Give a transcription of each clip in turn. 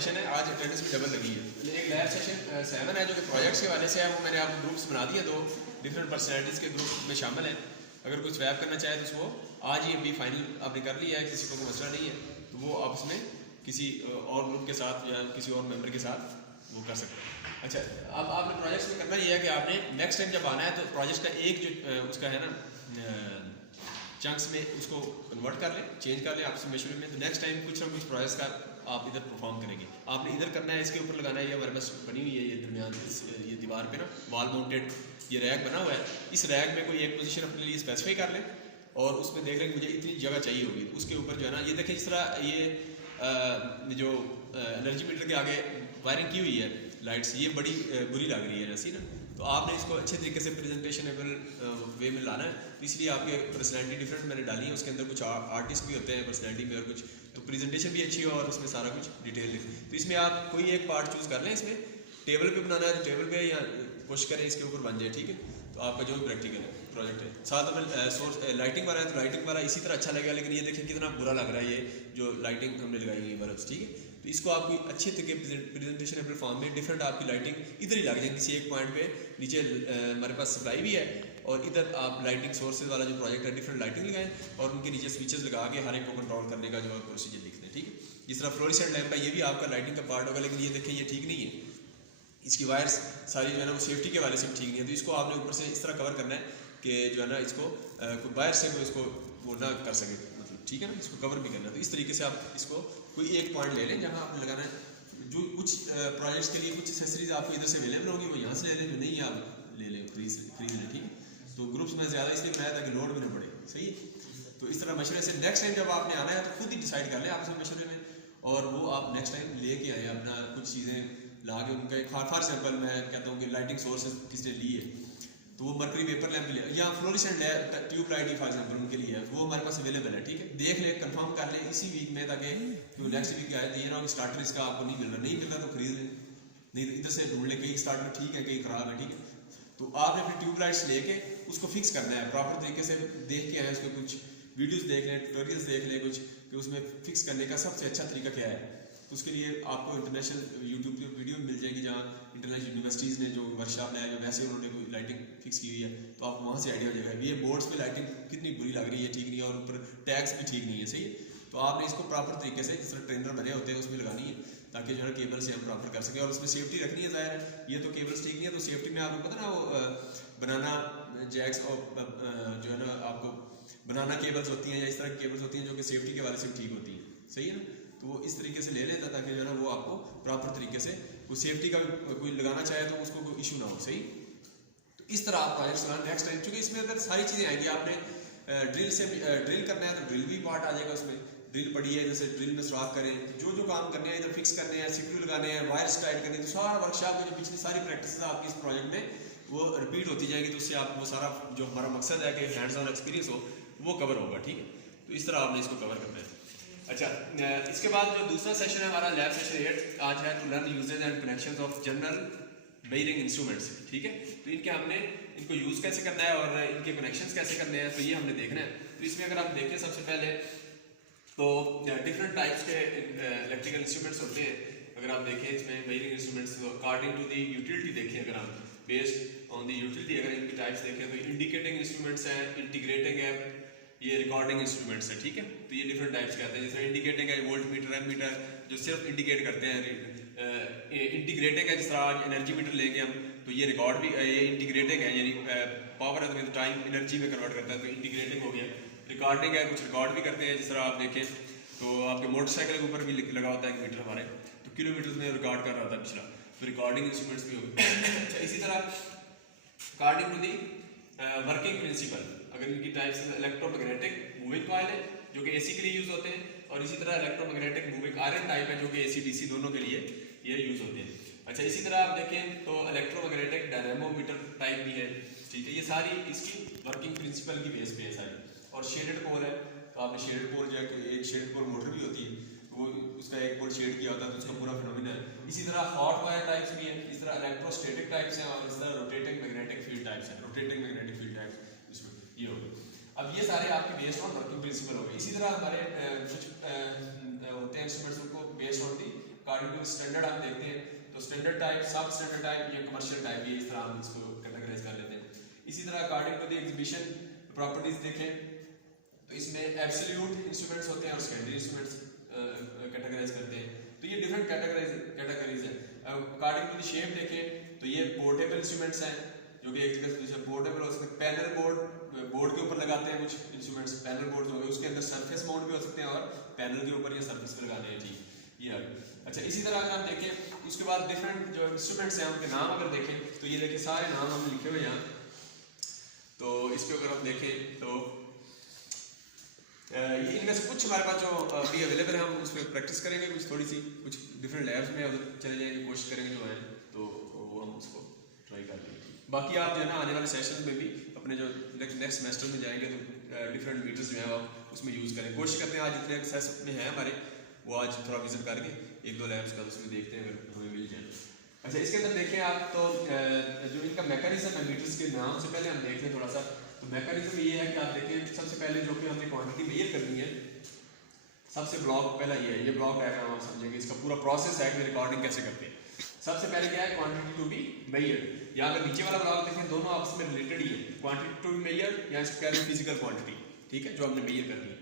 Session है, आज attendance भी डबल लगी है। एक लैब सेशन 7 है जो कि प्रोजेक्ट्स के वाले से है, वो मैंने आपको ग्रुप्स बना दिए, दो डिफरेंट पर्सनैलिटीज़ के ग्रुप में शामिल है। अगर कुछ स्वैप करना चाहे तो उसको आज ही अभी फाइनल आपने कर लिया है, किसी को कोई मसला नहीं है तो वो आप उसमें किसी और ग्रुप के साथ या किसी और मेंबर के साथ वो कर सकते हैं। अच्छा, अब आपने प्रोजेक्ट्स में करना ये है कि आपने नेक्स्ट टाइम जब आना है तो प्रोजेक्ट का एक जो उसका है ना चंक्स में उसको कन्वर्ट कर लें, चेंज कर लें आपसे मशवरे में, तो नेक्स्ट टाइम कुछ ना कुछ प्रोजेक्ट्स का आप इधर परफॉर्म करेंगे। आपने इधर करना है, इसके ऊपर लगाना है, ये हमारे पास बनी हुई है ये दरमियान ये दीवार पे ना वॉल माउंटेड ये रैक बना हुआ है। इस रैक में कोई एक पोजीशन अपने लिए स्पेसिफाई कर लें और उसमें देख लें कि मुझे इतनी जगह चाहिए होगी, तो उसके ऊपर जो है ना ये देखें, जिस तरह ये जो एनर्जी मीटर के आगे वायरिंग की हुई है लाइट्स, ये बड़ी बुरी लग रही है ऐसी ना, तो आपने इसको अच्छे तरीके से प्रेजेंटेशनेबल वे में लाना है। तो इसलिए आपके पर्सनैलिटी डिफरेंट मैंने डाली है, उसके अंदर कुछ आर्टिस्ट भी होते हैं पर्सनैलिटी में और कुछ, तो प्रेजेंटेशन भी अच्छी हो और उसमें सारा कुछ डिटेल लिखें। तो इसमें आप कोई एक पार्ट चूज़ कर लें, इसमें टेबल पे बनाना है तो टेबल पे या कोशिश करें इसके ऊपर बन जाए, ठीक है। तो आपका जो भी प्रैक्टिकल है प्रोजेक्ट है, साथ में सोर्स लाइटिंग वाला है तो लाइटिंग वाला इसी तरह अच्छा लगेगा, लेकिन ये देखें कितना बुरा लग रहा है ये जो लाइटिंग हमने लगाई हुई है बल्ब, ठीक है। तो इसको आप कोई अच्छे तरीके प्रेजेंटेशन अपने फॉर्म में डिफरेंट आपकी लाइटिंग इधर ही लग जाए, किसी एक पॉइंट पे नीचे हमारे पास सप्लाई भी है और इधर आप लाइटिंग सोर्सेज वाला जो प्रोजेक्ट है डिफरेंट लाइटिंग लगाएं और उनके नीचे स्विचेस लगा के हर एक को कंट्रोल करने का जो प्रोसीजर लिख दें, ठीक है। जिस तरह फ्लोरेसेंट लैंप है ये भी आपका लाइटिंग का पार्ट होगा, लेकिन ये देखें ये ठीक नहीं है, इसकी वायर्स सारी जो है ना वो सेफ्टी के वाले से भी ठीक नहीं है, तो इसको आपने ऊपर से इस तरह कवर करना है कि जो है ना इसको कोई वायर से कोई इसको वो ना कर सके, मतलब ठीक है ना, इसको कवर भी करना है। तो इस तरीके से आप इसको कोई एक पॉइंट ले लें जहाँ आपने लगाना है। जो कुछ प्रोजेक्ट्स के लिए कुछ एक्सेसरीज आपको इधर से अवेलेबल होगी वो यहाँ से ले लें, जो नहीं है आप ले लें खरीद लें, ठीक है। तो ग्रुप्स में ज़्यादा इसलिए बनाया ताकि लोड भी ना पड़े, सही है। तो इस तरह मशवरे से नेक्स्ट टाइम जब आपने आना है तो खुद ही डिसाइड कर लें आपसे मशवरे में, और वो आप नेक्स्ट टाइम लेके आए अपना कुछ चीज़ें ला के उनका एक फॉर एग्जाम्पल मैं कहता हूँ कि लाइटिंग सोर्सेज किसने ली है तो वो मरकरी पेपर लैंप लिया या fluorescent tube light for example उनके लिए है, वो हमारे पास अवेलेबल है, ठीक है। देख ले, कंफर्म कर ले इसी वीक में ताकि नेक्स्ट वीक आए तो ये ना हो कि स्टार्टर इसका आपको नहीं मिल रहा तो खरीद ले, नहीं तो इधर से ढूंढ ले, कहीं स्टार्टर ठीक है कहीं ख़राब है, ठीक है। तो आपने अपनी ट्यूब लाइट्स लेके उसको फिक्स करना है प्रॉपर तरीके से, देख के आए उसके कुछ वीडियोस देख लें, ट्यूटोरियल्स देख लें कुछ कि उसमें फिक्स करने का सबसे अच्छा तरीका क्या है। तो उसके लिए आपको इंटरनेशनल यूट्यूब पे वीडियो मिल जाएगी जहाँ इंटरनेशनल यूनिवर्सिटीज़ ने जो वर्कशॉप लगाया है वैसे उन्होंने कोई लाइटिंग फिक्स की हुई है, तो आपको वहाँ से आइडिया हो जाएगा ये बोर्ड्स पे लाइटिंग कितनी बुरी लग रही है, ठीक नहीं है, और ऊपर टैग्स भी ठीक नहीं है, सही है। तो आपने इसको प्रॉपर तरीके से जिस तरह ट्रेनर बने होते हैं उसमें लगानी है ताकि जो है केबल से हम प्रॉपर कर सकें, और उसमें सेफ्टी रखनी है। ज़ाहिर है ये तो केबल्स ठीक नहीं है, तो सेफ्टी में आपको पता ना वो बनाना जैक्स और जो है ना आपको बनाना केबल्स होती हैं या इस तरह की केबल्स होती हैं जो कि सेफ्टी के वाले से ठीक होती हैं, सही है ना। तो वो इस तरीके से ले लेता ताकि जो है ना वो आपको प्रॉपर तरीके से कोई सेफ्टी का कोई लगाना चाहे तो उसको कोई इशू ना हो, सही। तो इस तरह आप प्रोजेक्ट्स बनाना नेक्स्ट टाइम, क्योंकि इसमें अगर सारी चीज़ें आएंगी, आपने ड्रिल से ड्रिल करना है तो ड्रिल भी पार्ट आ जाएगा उसमें, ड्रिल पड़ी है जैसे ड्रिल में सुराख करें, जो जो काम करने हैं इधर फिक्स करने हैं, सिक्योर लगाने हैं, वायर्स टाइट करने हैं, तो सारा वर्कशॉप में जो पिछली सारी प्रैक्टिस आपकी इस प्रोजेक्ट में वो रिपीट होती जाएगी, तो उससे आपको वो सारा जो हमारा मकसद है कि हैंड्स ऑन एक्सपीरियंस हो वो कवर होगा, ठीक है। तो इस तरह आपने इसको कवर करना है। अच्छा, इसके बाद जो दूसरा सेशन है हमारा लैब सेशन 8 आज है, to learn usages and connections of general bearing instruments, ठीक है। तो इनके हमने इनको यूज़ कैसे करना है और इनके कनेक्शंस कैसे करने हैं तो ये हमने देखना है। तो इसमें अगर आप देखें सबसे पहले तो डिफरेंट टाइप्स के इलेक्ट्रिकल इंस्ट्रूमेंट्स होते हैं। अगर आप देखें इसमें bearing instruments according to the utility देखें, अगर हम बेस्ड ऑन दी यूटिलिटी अगर इनकी टाइप्स देखें तो इंडिकेटिंग इंस्ट्रूमेंट्स हैं, इंटीग्रेटिंग है, ये रिकॉर्डिंग इंस्ट्रूमेंट्स है, ठीक है। तो ये डिफरेंट टाइप्स के आते हैं, जैसे इंडिकेटिंग है वोल्ट मीटर, एम मीटर जो सिर्फ इंडिकेट करते हैं, इंटीग्रेटिंग है जिस तरह आज एनर्जी मीटर लेंगे हम तो ये रिकॉर्ड भी ये इंटीग्रेटिंग है, यानी पावर है तो टाइम एनर्जी में कन्वर्ट करता है, तो इंटीग्रेटिंग हो गया। रिकॉर्डिंग है कुछ रिकॉर्ड भी करते हैं, जिस तरह आप देखें तो आपके मोटरसाइकिल के ऊपर भी लगा होता है एक मीटर हमारे, तो किलोमीटर में रिकॉर्ड कर रहा था पिछला, तो रिकॉर्डिंग इंस्ट्रूमेंट्स भी हो गए। अच्छा, इसी तरह according to the working principle अगर इनकी टाइप्स इलेक्ट्रोमैग्नेटिक मूविंग कॉइल है जो कि एसी के लिए यूज होते हैं, और इसी तरह इलेक्ट्रोमैग्नेटिक मूविंग आयरन टाइप है जो कि एसी डीसी दोनों के लिए ये यूज होते हैं। अच्छा, इसी तरह आप देखें तो इलेक्ट्रोमैग्नेटिक डायनेमोमीटर टाइप भी है, ठीक है। ये सारी इसकी वर्किंग प्रिंसिपल की बेस पे है सारी। और शेडेड पोल है, तो आपने शेडेड पोल जो है एक शेडेड पोल मोटर भी होती है, वो उसका एक पोल शेड किया होता है तो उसका पूरा फिनोमिना है। इसी तरह हॉट वायर टाइप्स भी है, इस तरह इलेक्ट्रोस्टैटिक टाइप्स हैं, और इस तरह रोटेटिंग मैग्नेटिक फील्ड टाइप्स हैं, रोटेटिंग मैग्नेटिक फील्ड टाइप्स इसमें ये हो गए। अब ये सारे आपके बेस्ड ऑन वर्किंग प्रिंसिपल हो गए। इसी तरह हमारे कुछ होते हैं इंस्ट्रूमेंट्स उनको based on the according to standard हम देखते हैं तो स्टैंडर्ड टाइप, सब स्टैंडर्ड टाइप या कमर्शियल टाइप, ये इस तरह हम इसको कैटेगराइज कर लेते हैं। इसी तरह according to the exhibition properties देखें तो इसमें एब्सोल्यूट इंस्ट्रूमेंट्स होते हैं और सेकेंडरी इंस्ट्रूमेंट्स कैटेगराइज करते हैं। तो ये डिफरेंट कैटेगरीज हैं। अकॉर्डिंग टू द शेप देखें तो ये पोर्टेबल इंस्ट्रूमेंट्स हैं जो कि एक जगह से दूसरे पोर्टेबल हो सकते हैं। पैनल बोर्ड के ऊपर लगाते हैं कुछ इंस्ट्रूमेंट्स, पैनल बोर्ड हो गए, उसके अंदर सरफेस माउंट भी हो सकते हैं और पैनल के ऊपर या सरफेस पे लगाने हैं। ठीक, ये आ गया। अच्छा, इसी तरह अगर हम देखें उसके बाद डिफरेंट जो इंस्ट्रूमेंट्स हैं उनके नाम अगर देखें तो ये देखिए सारे नाम हम लिखे हुए यहाँ। तो इसको अगर हम देखें तो ये इनमें से कुछ हमारे पास जो अभी अवेलेबल है हम उस पर प्रैक्टिस करेंगे, कुछ थोड़ी सी कुछ डिफरेंट लैब्स में उधर चले जाएंगे, कोशिश करेंगे जो है तो वो हम उसको ट्राई कर लेंगे। बाकी आप जो है ना आने वाले सेशन में भी अपने जो नेक्स्ट सेमेस्टर में जाएंगे तो डिफरेंट मीटर्स जो है आप उसमें यूज़ करें। कोशिश करते हैं आज जितने एक्सेस में हैं हमारे वो आज थोड़ा विजिट करके एक दो लैब्स का उसमें देखते हैं अगर हमें मिल जाए। अच्छा, इसके अंदर देखें आप तो जो इनका मैकेनिज्म है मीटर्स के नाम से पहले हम देख लें थोड़ा सा। तो मैकेनिज्म ये है कि आप देखें सबसे पहले जो कि हमने क्वांटिटी मेजर करनी है, सबसे ब्लॉक पहला ये है, ये ब्लॉक डायग्राम आप समझेंगे, इसका पूरा प्रोसेस है कि रिकॉर्डिंग कैसे करते हैं। सबसे पहले क्या है, क्वांटिटी टू बी मेजर्ड। या अगर नीचे वाला ब्लॉक देखें दोनों आपस में रिलेटेड ही है, क्वांटिटी टू बी मेजर्ड या इसको कह रहे हैं फिजिकल क्वांटिटी, ठीक है, जो हमने मेजर करनी है।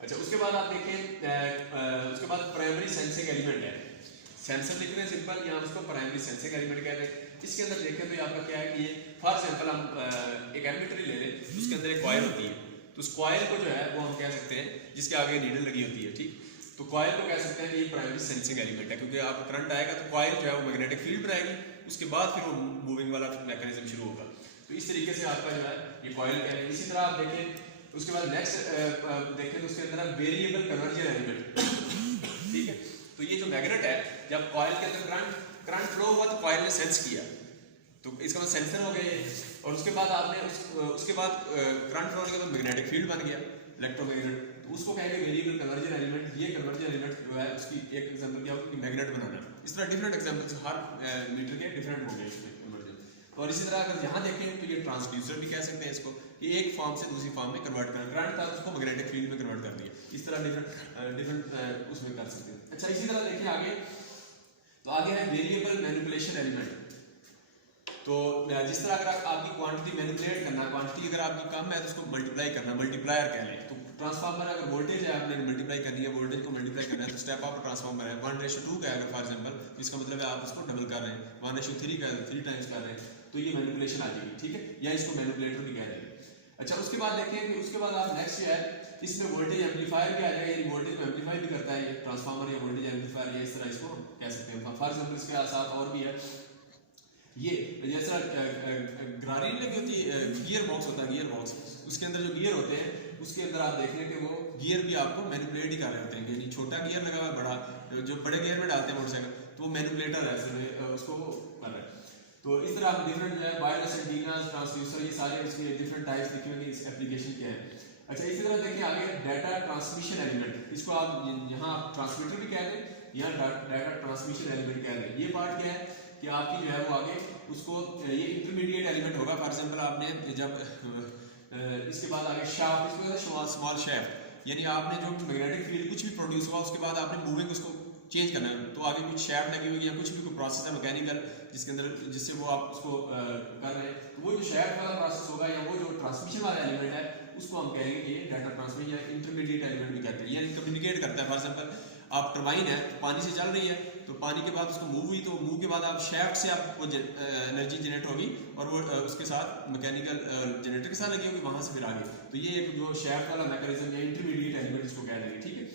अच्छा, उसके बाद आप देखें उसके बाद प्राइमरी सेंसिंग एलिमेंट है, सेंसर लिख रहे हैं सिंपल, यहाँ उसको प्राइमरी सेंसिंग एलिमेंट कहते हैं। इसके अंदर देखें तो आपका क्या है कि ये फॉर एग्जांपल हम एक एमीटर ले लें, उसके अंदर एक कॉइल होती है, तो उस कॉइल को जो है वो हम कह सकते हैं जिसके आगे नीडल लगी होती है, ठीक, तो कॉइल को कह सकते हैं कि ये प्राइमरी सेंसिंग एलिमेंट है, क्योंकि आप करंट आएगा तो कॉइल जो है वो मैग्नेटिक फील्ड पर आएगी, उसके बाद फिर वो मूविंग वाला मैकेनिज्म शुरू होगा। तो इस तरीके से आपका जो है ये कॉइल कह रहे हैं। इसी तरह आप देखें उसके बाद नेक्स्ट देखें तो उसके अंदर वेरिएबल कन्वर्जन एलिमेंट, ठीक है, तो ये जो मैग्नेट है जब कॉइल के अंदर करंट फ्लो हुआ तो कॉइल ने सेंस किया, तो इसका मतलब सेंसर हो गए, और उसके बाद आपने उसके बाद करंट फ्लो होने के बाद मैग्नेटिक फील्ड बन गया, इलेक्ट्रोमैग्नेट, तो उसको कहेंगे वेरिएबल कन्वर्जन एलिमेंट। ये कन्वर्जन एलिमेंट जो है उसकी एक एग्जांपल क्या होगा कि मैग्नेट बनाना। इस तरह डिफरेंट एग्जांपल्स हर मीटर के डिफरेंट हो गए इसमें कन्वर्जन। और इसी तरह अगर यहाँ देखें तो ये ट्रांसड्यूसर भी कह सकते हैं इसको, कि एक फॉर्म से दूसरी फॉर्म में कन्वर्ट करना, करंट था उसको मैग्नेटिक फील्ड में कन्वर्ट कर दिया, इस तरह डिफरेंट उसमें कर सकते हैं। अच्छा, इसी तरह देखिए आगे, तो आगे है वेरिएबल मैनिपुलेशन एलिमेंट। तो जिस तरह अगर आपकी क्वांटिटी मैनिपुलेट करना, क्वांटिटी अगर आपकी कम है तो उसको मल्टीप्लाई करना, मल्टीप्लायर कह लें। तो ट्रांसफार्मर अगर वोल्टेज है आपने मल्टीप्लाई करनी है, वोल्टेज को मल्टीप्लाई करना है, तो स्टेप अप ट्रांसफार्मर है 1:2 का है अगर फॉर एग्जांपल, इसका मतलब है आप उसको डबल कर रहे हैं, 1:3 का है 3 टाइम्स कर रहे हैं, तो ये मैनिपुलेशन आ जाएगी, ठीक है, या इसको मैनिपुलेटर भी कह देंगे। अच्छा, उसके बाद देखें कि उसके बाद आप नेक्स्ट है इसमें वोल्टेज एम्पलीफायर भी आ जाएगा, यानी वोल्टेज को एम्पलीफाई भी करता है ये ट्रांसफार्मर या वोल्टेज एम्पलीफायर, या इस तरह इसको कह सकते हैं। फॉर एग्जांपल इसके साथ और भी है ये, जैसा गाड़ी लगी होती है, गियर बॉक्स होता है, गियर बॉक्स, उसके अंदर जो गियर होते हैं उसके अंदर आप देख लें कि वो गियर भी आपको मैनिपुलेट ही कर रहे होते हैं, यानी छोटा गियर लगा हुआ है, बड़ा जो बड़े गियर में डालते हैं मोटरसाइकिल, तो वो मैनिपुलेटर है उसको कर रहा है। तो इस तरह आप डिफरेंट जो है वायरलेस एंटीनास, ट्रांसड्यूसर, ये सारे इसके डिफरेंट टाइप्स लिखे हुए इस एप्लीकेशन के हैं। अच्छा, इसी तरह देखिए आगे डाटा ट्रांसमिशन एलिमेंट, इसको आप यहाँ ट्रांसमीटर भी कह दें, यहाँ डाटा ट्रांसमिशन एलिमेंट कह दें। ये पार्ट क्या है कि आपकी जो है वो आगे उसको ये इंटरमीडिएट एलिमेंट होगा। फॉर एग्जांपल आपने जब इसके बाद आगे शाफ्ट, इसको स्मॉल शाफ्ट, यानी आपने जो मैग्नेटिक फील्ड कुछ भी प्रोड्यूस हुआ उसके बाद आपने मूविंग उसको चेंज करना है, तो आगे कुछ शाफ्ट लगी हुई या कुछ भी कोई प्रोसेस है मैकेनिकल जिसके अंदर जिससे वो आप उसको कर रहे हैं, तो वो जो शाफ्ट वाला प्रोसेस होगा या वो जो ट्रांसमिशन वाला एलिमेंट है उसको हम कहेंगे कि ये डाटा ट्रांसमिशन या इंटरमीडिएट एलिमेंट भी कहते हैं, यानी कम्युनिकेट करता है। फॉर एग्जांपल आप टरबाइन है तो पानी से चल रही है, तो पानी के बाद उसको मूव हुई, तो मूव के बाद आप शाफ्ट से आपको एनर्जी जनरेट होगी और वो उसके साथ मैकेनिकल जनरेटर के साथ लगी होगी, वहां से फिर आगे, तो ये एक जो शाफ्ट वाला मैकेनिज्म या इंटरमीडिएट एलिमेंट इसको कह देंगे, ठीक है।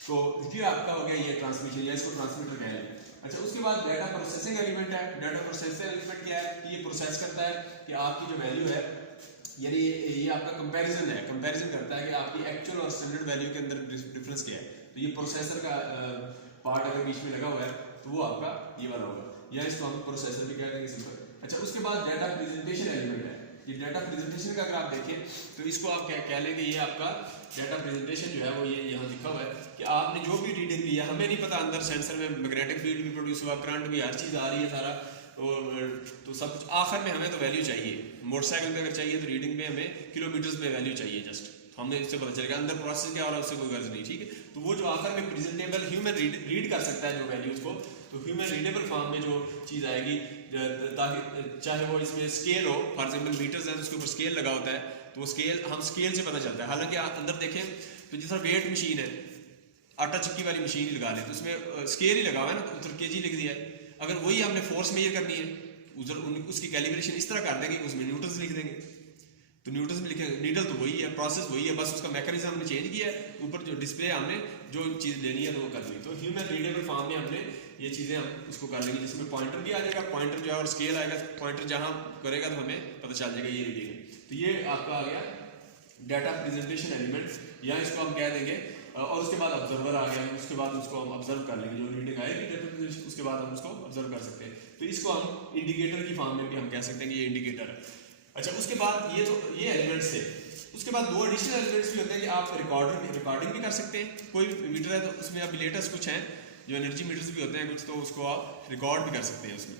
तो फिर आपका हो गया ये ट्रांसमिशन या इसको ट्रांसमीटर कह लें। अच्छा, उसके बाद डाटा प्रोसेसिंग एलिमेंट है। डाटा प्रोसेसिंग एलिमेंट क्या है कि ये प्रोसेस करता है कि आपकी जो वैल्यू है, यानी ये आपका कंपैरिजन है, कंपैरिजन करता है कि आपकी एक्चुअल और स्टैंडर्ड वैल्यू के अंदर डिफरेंस क्या है। तो ये प्रोसेसर का पार्ट अगर बीच में लगा हुआ है तो वो आपका ये वाला होगा, या इसको हम प्रोसेसर भी कह देंगे सिंपल। अच्छा, उसके बाद डाटा प्रेजेंटेशन एलिमेंट है। ये डाटा प्रेजेंटेशन का अगर आप देखें तो इसको आप क्या लेंगे, ये आपका डाटा प्रेजेंटेशन जो है वो ये यहाँ लिखा हुआ है कि आपने जो भी रीडिंग ली है, हमें नहीं पता अंदर सेंसर में मैग्नेटिक फील्ड भी प्रोड्यूस हुआ, करंट भी, हर चीज़ आ रही है सारा, तो सब कुछ आखिर में हमें तो वैल्यू चाहिए। मोटरसाइकिल पे अगर चाहिए तो रीडिंग में हमें किलोमीटर्स में वैल्यू चाहिए जस्ट, तो हमें इससे पता चलेगा अंदर प्रोसेस क्या हो रहा है, उससे कोई गर्ज नहीं, ठीक है। तो वो जो आखिर में प्रेजेंटेबल ह्यूमन रीड कर सकता है जो वैल्यूज़ को, तो ह्यूमन रीडेबल फॉर्म में जो चीज़ आएगी, ताकि चाहे वो इसमें स्केल हो, फॉर एग्जाम्पल मीटर्स है तो उसके ऊपर स्केल लगा होता है, तो वो स्केल हम स्केल से पता चलता है। हालांकि आप अंदर देखें तो जिस तरह वेट मशीन है, आटा चक्की वाली मशीन ही लगा लें तो उसमें स्केल ही लगा हुआ है ना, उधर केजी लिख दिया है। अगर वही हमने फोर्स मेजर करनी है, उधर उसकी कैलिब्रेशन इस तरह कर देंगे कि उसमें न्यूटन्स लिख देंगे, तो न्यूटन्स में लिखेंगे। नीडल तो वही है, प्रोसेस वही है, बस उसका मैकेनिज्म हमने चेंज किया है, ऊपर जो डिस्प्ले हमने जो चीज़ लेनी है तो वो कर ली। तो ह्यूमन रीडेबल फॉर्म में हमने ये चीज़ें हम उसको कर लेंगे, जिसमें पॉइंटर भी आ जाएगा, पॉइंटर जो है और स्केल आएगा, पॉइंटर जहाँ करेगा तो हमें पता चल जाएगा ये रीडिंग है। तो ये आपका आ गया डाटा प्रेजेंटेशन एलिमेंट, या इसको हम कह देंगे, और उसके बाद ऑब्जर्वर आ गया, उसके बाद उसको हम ऑब्जर्व कर लेंगे, जो रीडिंग आएगी डाटा प्रेजेंटेशन उसके बाद हम उसको ऑब्जर्व कर सकते हैं। तो इसको हम इंडिकेटर की फॉर्म में भी हम कह सकते हैं कि ये इंडिकेटर है। अच्छा, उसके बाद ये एलिमेंट्स थे। उसके बाद दो एडिशनल एलिमेंट्स भी होते हैं कि आप रिकॉर्डिंग भी कर सकते हैं। कोई मीटर है तो उसमें अभी लेटेस्ट कुछ हैं जो एनर्जी मीटर्स भी होते हैं कुछ, तो उसको आप रिकॉर्ड भी कर सकते हैं उसमें,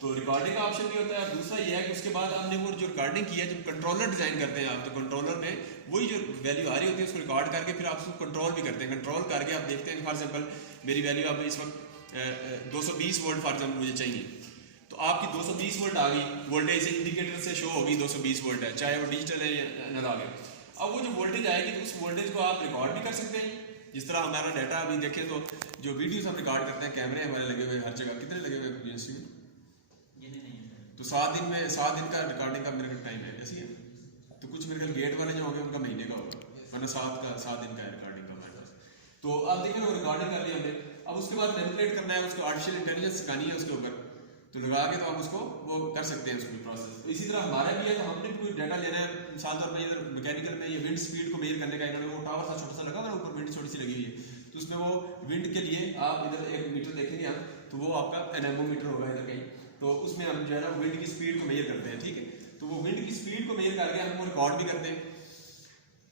तो रिकॉर्डिंग का ऑप्शन भी होता है। दूसरा ये है कि उसके बाद आपने वो जो रिकॉर्डिंग की है, जब कंट्रोलर डिज़ाइन करते हैं आप, तो कंट्रोलर में वही जो वैल्यू आ रही होती है उसको रिकॉर्ड करके फिर आप उसको कंट्रोल भी करते हैं। कंट्रोल करके आप देखते हैं, फॉर एग्जाम्पल मेरी वैल्यू आप इस वक्त 220 वोल्ट फॉर एग्जाम्पल मुझे चाहिए, तो आपकी 220 वोल्ट आ गई, वोल्टेज इंडिकेटर से शो होगी 220 वोल्ट है, चाहे वो डिजिटल है या एनालॉग है। अब वो जो वोल्टेज आएगी तो उस वोल्टेज को आप रिकॉर्ड भी कर सकते हैं। जिस तरह हमारा डाटा अभी देखें तो जो वीडियोस हम रिकॉर्ड करते हैं, कैमरे हमारे लगे हुए हर जगह, कितने लगे हुए यूनिवर्सिटी में? तो 7 दिन का रिकॉर्डिंग का मेरे टाइम है, ऐसी है। तो कुछ मेरे ख्याल गेट वाले जो होंगे उनका महीने का होगा, वरना 7 दिन का है रिकॉर्डिंग का हमारे पास। तो अब देखें वो रिकॉर्डिंग कर ली हमने, अब उसके बाद मैनिपुलेट करना है, उसको आर्टिफिशियल इंटेलिजेंस सिखानी है उसके ऊपर, तो लगा के तो हम उसको वो कर सकते हैं उसको प्रोसेस। तो इसी तरह हमारा भी है, तो हमने कोई डाटा लेना है, मिसाल तौर पर इधर मैकेनिकल में ये विंड स्पीड को मेजर करने का इन्होंने वो टावर सा छोटा सा लगा हुआ है, ऊपर विंड छोटी सी लगी हुई है, तो उसमें वो विंड के लिए आप इधर एक मीटर देखेंगे हम, तो वो आपका एनेमोमीटर होगा इधर कहीं, तो उसमें हम जो है ना विंड की स्पीड को मेजर करते हैं, ठीक है। तो वो विंड की स्पीड को मेजर करके हम वो रिकॉर्ड भी करते हैं।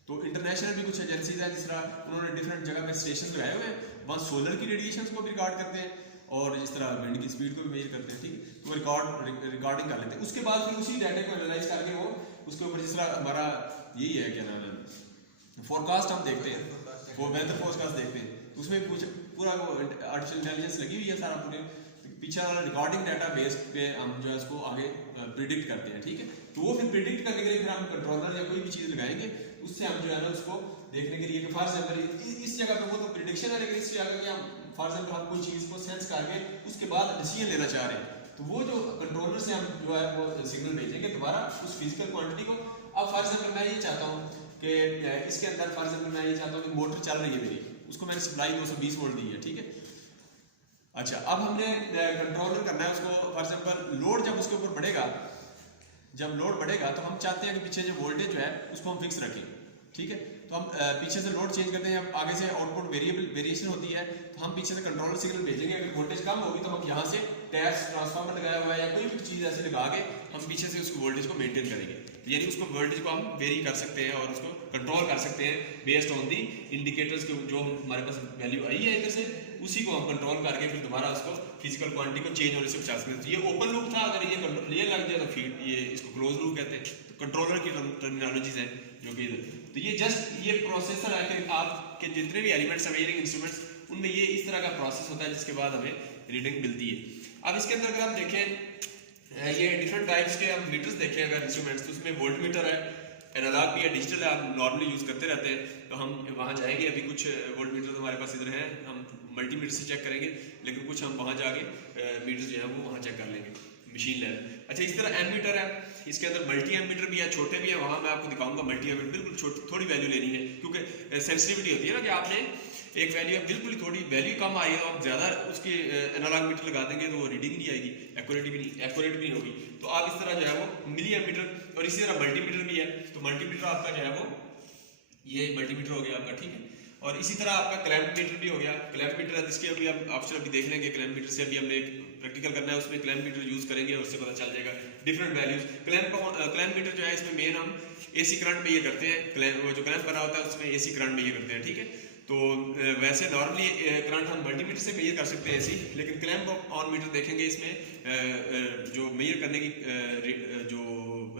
तो इंटरनेशनल भी कुछ एजेंसीज हैं, जिस तरह उन्होंने डिफरेंट जगह पे स्टेशन लगाए हुए हैं, वहाँ सोलर की रेडिएशन को भी रिकॉर्ड करते हैं और जिस तरह विंड की स्पीड को भी मेजर करते हैं, ठीक है। तो रिकॉर्डिंग कर लेते हैं। उसके बाद फिर उसी डाटा को एनालाइज करके वो उसके ऊपर, जिस तरह हमारा यही है क्या नाम है फोरकास्ट हम देखते हैं, वो वेदर फोरकास्ट देखते हैं, उसमें कुछ पूरा वो आर्टिफिशियल इंटेलिजेंस लगी हुई है सारा, पूरे पीछे वाला रिकॉर्डिंग डाटा बेस पे हम जो है उसको आगे प्रिडिक्ट करते हैं, ठीक है। तो वो फिर प्रिडिक्ट करने के लिए फिर हम कंट्रोलर या कोई भी चीज़ लगाएंगे, उससे हम जो है ना उसको देखने के लिए कि फॉर एग्जाम्पल इस जगह पे वो तो प्रिडिक्शन है, लेकिन इस जगह पे हम फॉर एग्जाम्पल हम कोई चीज़ को सेंस करके उसके बाद डिसीजन लेना चाह रहे हैं, तो वो जो कंट्रोलर से हम जो है वो सिग्नल भेजेंगे दोबारा उस फिजिकल क्वांटिटी को। अब फॉर एग्जाम्पल मैं ये चाहता हूँ कि इसके अंदर फॉर एग्जाम्पल मैं ये चाहता हूँ कि मोटर चल रही है मेरी, उसको मैंने सप्लाई 220 वोल्ट दी है, ठीक है। अच्छा, अब हमने कंट्रोलर करना है उसको, फॉर एग्जाम्पल लोड जब उसके ऊपर बढ़ेगा, जब लोड बढ़ेगा तो हम चाहते हैं कि पीछे जो वोल्टेज जो है उसको हम फिक्स रखें, ठीक है। तो हम पीछे से लोड चेंज करते हैं, आगे से आउटपुट वेरिएशन होती है, तो हम पीछे से कंट्रोलर सिग्नल भेजेंगे। अगर वोल्टेज कम होगी तो हम यहाँ से टैप्स ट्रांसफार्मर लगाया हुआ है या कोई भी चीज़ ऐसे लगा के हम पीछे से उसको वोल्टेज को मेंटेन करेंगे, यानी उसको वोल्टेज को हम वेरी कर सकते हैं और उसको कंट्रोल कर सकते हैं बेस्ड ऑन दी इंडिकेटर्स के जो हमारे पास वैल्यू आई है इधर से, उसी को हम कंट्रोल करके फिर दोबारा उसको फिजिकल क्वांटिटी को चेंज होने से बचा सकते हैं। तो ये ओपन लूप था, अगर ये लग जाए तो फिर ये इसको क्लोज लूप कहते हैं। तो कंट्रोलर की टर्मिनोलॉजीज हैं जो कि तो ये जस्ट ये प्रोसेसर है कि आपके जितने भी एलिमेंट्स हैं मेजरिंग इंस्ट्रूमेंट्स, उनमें ये इस तरह का प्रोसेस होता है जिसके बाद हमें रीडिंग मिलती है। अब इसके अंदर अगर आप देखें ये डिफरेंट टाइप्स के हम मीटर्स देखें अगर इंस्ट्रूमेंट्स, तो उसमें वोल्ट मीटर है, एनालॉग भी है, डिजिटल है, आप नॉर्मली यूज़ करते रहते हैं। तो हम वहाँ जाएंगे, अभी कुछ वोल्ट मीटर तो हमारे पास इधर है, हम मल्टीमीटर से चेक करेंगे, लेकिन कुछ हम वहाँ जाके मीटर जो है वो वहाँ चेक कर लेंगे मशीन लेवल। अच्छा, इस तरह एमीटर है, इसके अंदर मल्टी एमीटर भी है, छोटे भी है, वहाँ मैं आपको दिखाऊंगा मल्टी एमीटर। बिल्कुल थोड़ी वैल्यू लेनी है क्योंकि सेंसिटिविटी होती है ना कि आपने एक वैल्यू बिल्कुल थोड़ी वैल्यू कम आई है तो आप ज़्यादा उसके एनालॉग मीटर लगा देंगे तो वो रीडिंग नहीं आएगी, एक्यूरेट भी नहीं होगी। तो आप इस तरह जो है वो मिली एमीटर, और इसी तरह मल्टीमीटर भी है। तो मल्टीमीटर आपका जो है वो ये मल्टीमीटर हो गया आपका, ठीक है। और इसी तरह आपका क्लैंप मीटर भी हो गया। क्लैंप मीटर है जिसके अभी आप ऑप्शन अभी देख लेंगे, क्लैंप मीटर से अभी हमने एक प्रैक्टिकल करना है, उसमें क्लैंप मीटर यूज करेंगे और उससे पता चल जाएगा डिफरेंट वैल्यूज। क्लैंप मीटर जो है इसमें मेन हम एसी करंट मेजर करते हैं, वो जो क्लैंप बना होता है उसमें एसी करंट मेजर करते हैं, ठीक है। तो वैसे नॉर्मली करंट हम मल्टीमीटर से मेजर कर सकते हैं एसी, लेकिन क्लैंप ऑन मीटर देखेंगे इसमें जो मेजर करने की जो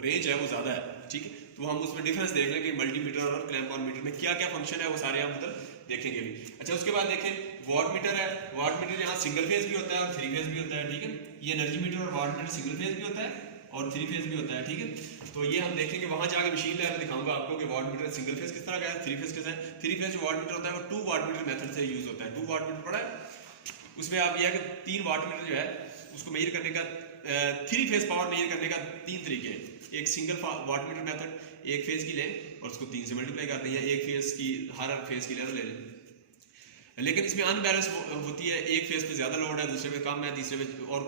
रेंज है वो ज़्यादा है, ठीक है। तो हम उसमें डिफरेंस देख लेंगे मल्टीमीटर और क्लैंप ऑन मीटर में क्या क्या फंक्शन है वो सारे हम उधर देखेंगे भी। अच्छा उसके बाद देखें वाट मीटर है। वाट मीटर यहाँ सिंगल फेज भी होता है और 3 फेज भी होता है, ठीक है। ये एनर्जी मीटर और वाट मीटर सिंगल फेज भी होता है और 3 फेज भी होता है, ठीक है। तो ये हम देखेंगे वहां जाके मशीन लैब में दिखाऊंगा आपको कि वाट मीटर सिंगल फेज किस तरह का है, 3 फेज कैसा है। 3 फेज जो वाट मीटर होता है वो 2 वाट मीटर मेथड से यूज होता है। 2 वाट मीटर पड़ा है, उसमें आप यह है कि 3 वाट मीटर जो है उसको मेजर करने का 3 फेज पावर मेजर करने का 3 तरीके हैं। एक सिंगल वाट मीटर मेथड, एक फेज की लें और उसको 3 से मल्टीप्लाई कर दें, या एक फेज की हर फेज की ले लें। लेकिन इसमें अनबैलेंस होती है, एक फेज पे ज्यादा लोड है, दूसरे पे कम है, तीसरे पे और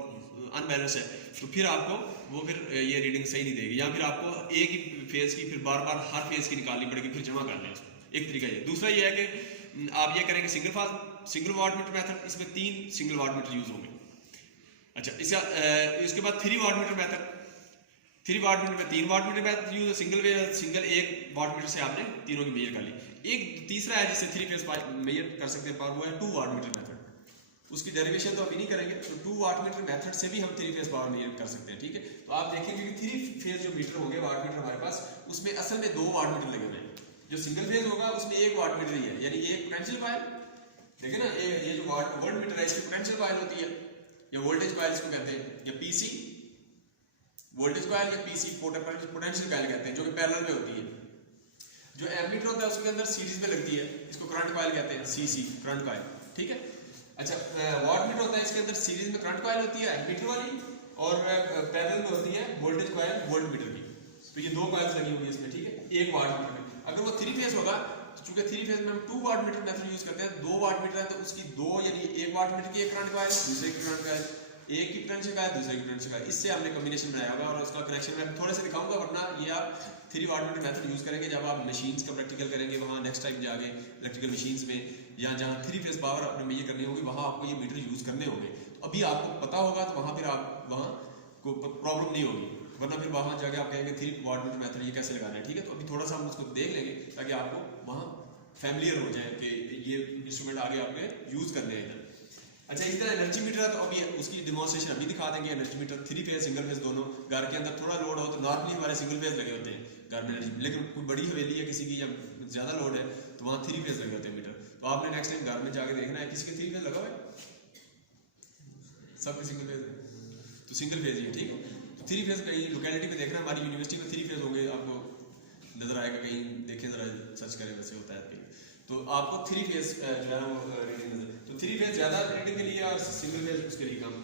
अनबैलेंस है, तो फिर आपको वो फिर ये रीडिंग सही नहीं देगी, या फिर आपको एक ही फेज की फिर बार बार हर फेज की निकालनी पड़ेगी, फिर जमा कर लें उसको। एक तरीका ये। दूसरा ये है कि आप ये करेंगे सिंगल वाट मीटर मेथड, इसमें 3 सिंगल वाट मीटर यूज होंगे। अच्छा इसके बाद 3 watt meter method. 3 watt meter में 3 watt meter method use, single 1 watt meter से आपने तीनों की मेजर कर ली। एक तीसरा है जिससे 3 फेज मेजर कर सकते हैं पावर, वो है 2 वाट मीटर मेथड। उसकी डेरिवेशन तो अभी नहीं करेंगे, तो 2 वाट मीटर मेथड से भी हम 3 फेज पावर मेजर कर सकते हैं, ठीक है। तो आप देखेंगे कि 3 फेज जो मीटर होंगे वाट मीटर हमारे पास, उसमें असल में 2 वाट मीटर लगे हुए हैं। जो सिंगल फेज होगा उसमें 1 वाट मीटर ही है, यानी एक पोटेंशियल कॉइल, देखिए ना ये जो वोल्ट मीटर है इसकी पोटेंशियल कॉइल होती है, या वोल्टेज कॉइल इसको कहते हैं, या पीसी वोल्टेज कॉइल, या पीसी पोटेंशियल कॉइल कहते हैं, जो कि पैरेलल में होती है। जो एमीटर होता है उसके अंदर सीरीज में लगती है, इसको करंट कॉइल कहते हैं, सीसी करंट कॉइल, ठीक है। अच्छा वाट मीटर होता है, इसके अंदर सीरीज में करंट कॉइल होती है एमीटर वाली, और पैरेलल में होती है वोल्टेज कॉइल वोल्ट मीटर की। तो ये 2 कॉइल्स लगी हुई है इसमें, ठीक है, 1 वाट मीटर में। अगर वो 3 फेज होगा, चूंकि 3 फेज में हम 2 वाट मीटर मेथड यूज करते हैं, 2 वाट मीटर है तो उसकी 2 यानी 1 वाट मीटर की एक करंट कॉइल, दूसरे की करंट कॉइल, एक की पोटेंशियल कॉइल, दूसरे की पोटेंशियल कॉइल, इससे हमने कॉम्बिनेशन बनाया होगा। और उसका कनेक्शन मैं थोड़े से दिखाऊंगा, वरना ये आप 3 वाट मीटर मेथड यूज करेंगे जब आप मशीन्स का प्रैक्टिकल करेंगे, वहाँ नेक्स्ट टाइम जाके इलेक्ट्रिकल मशीन्स में, या जहाँ 3 फेज पावर आपने मेजर करनी होगी, वहाँ आपको ये मीटर यूज करने होंगे। तो अभी आपको पता होगा तो वहाँ फिर आप वहाँ को प्रॉब्लम नहीं होगी, वरना फिर वहाँ जाके आप कहेंगे 3 वाट मीटर मेथड ये कैसे लगाना है, ठीक है। तो अभी थोड़ा सा हम उसको देख लेंगे ताकि आपको वहाँ फैमिलियर हो जाए कि ये इंस्ट्रूमेंट आगे आपने यूज करने हैं इधर। अच्छा इस तरह एनर्जी मीटर है, तो अभी उसकी डेमोन्स्ट्रेशन अभी दिखा देंगे। Energy meter 3 phase single phase दोनों, घर के अंदर थोड़ा लोड हो तो नॉर्मली हमारे सिंगल फेज लगे होते हैं घर में एनर्जी, लेकिन कोई बड़ी हवेली है किसी की या ज्यादा लोड है तो वहाँ 3 फेज लगे होते हैं मीटर। तो आपने नेक्स्ट टाइम घर में जाके देखना है किसी के 3 फेज लगा हुआ है, सबके सिंगल फेज है तो सिंगल फेज ही है, ठीक है। तो 3 फेज कहीं लोकेलिटी में देखना, हमारी यूनिवर्सिटी में 3 फेज होंगे, आपको नजर आएगा, कहीं देखें जरा सर्च करें वैसे होता है कहीं, तो आपको 3 फेज जो है वो रीडिंग नजर, तो 3 फेज ज्यादा रीडिंग के लिए और सिंगल फेज उसके लिए कम।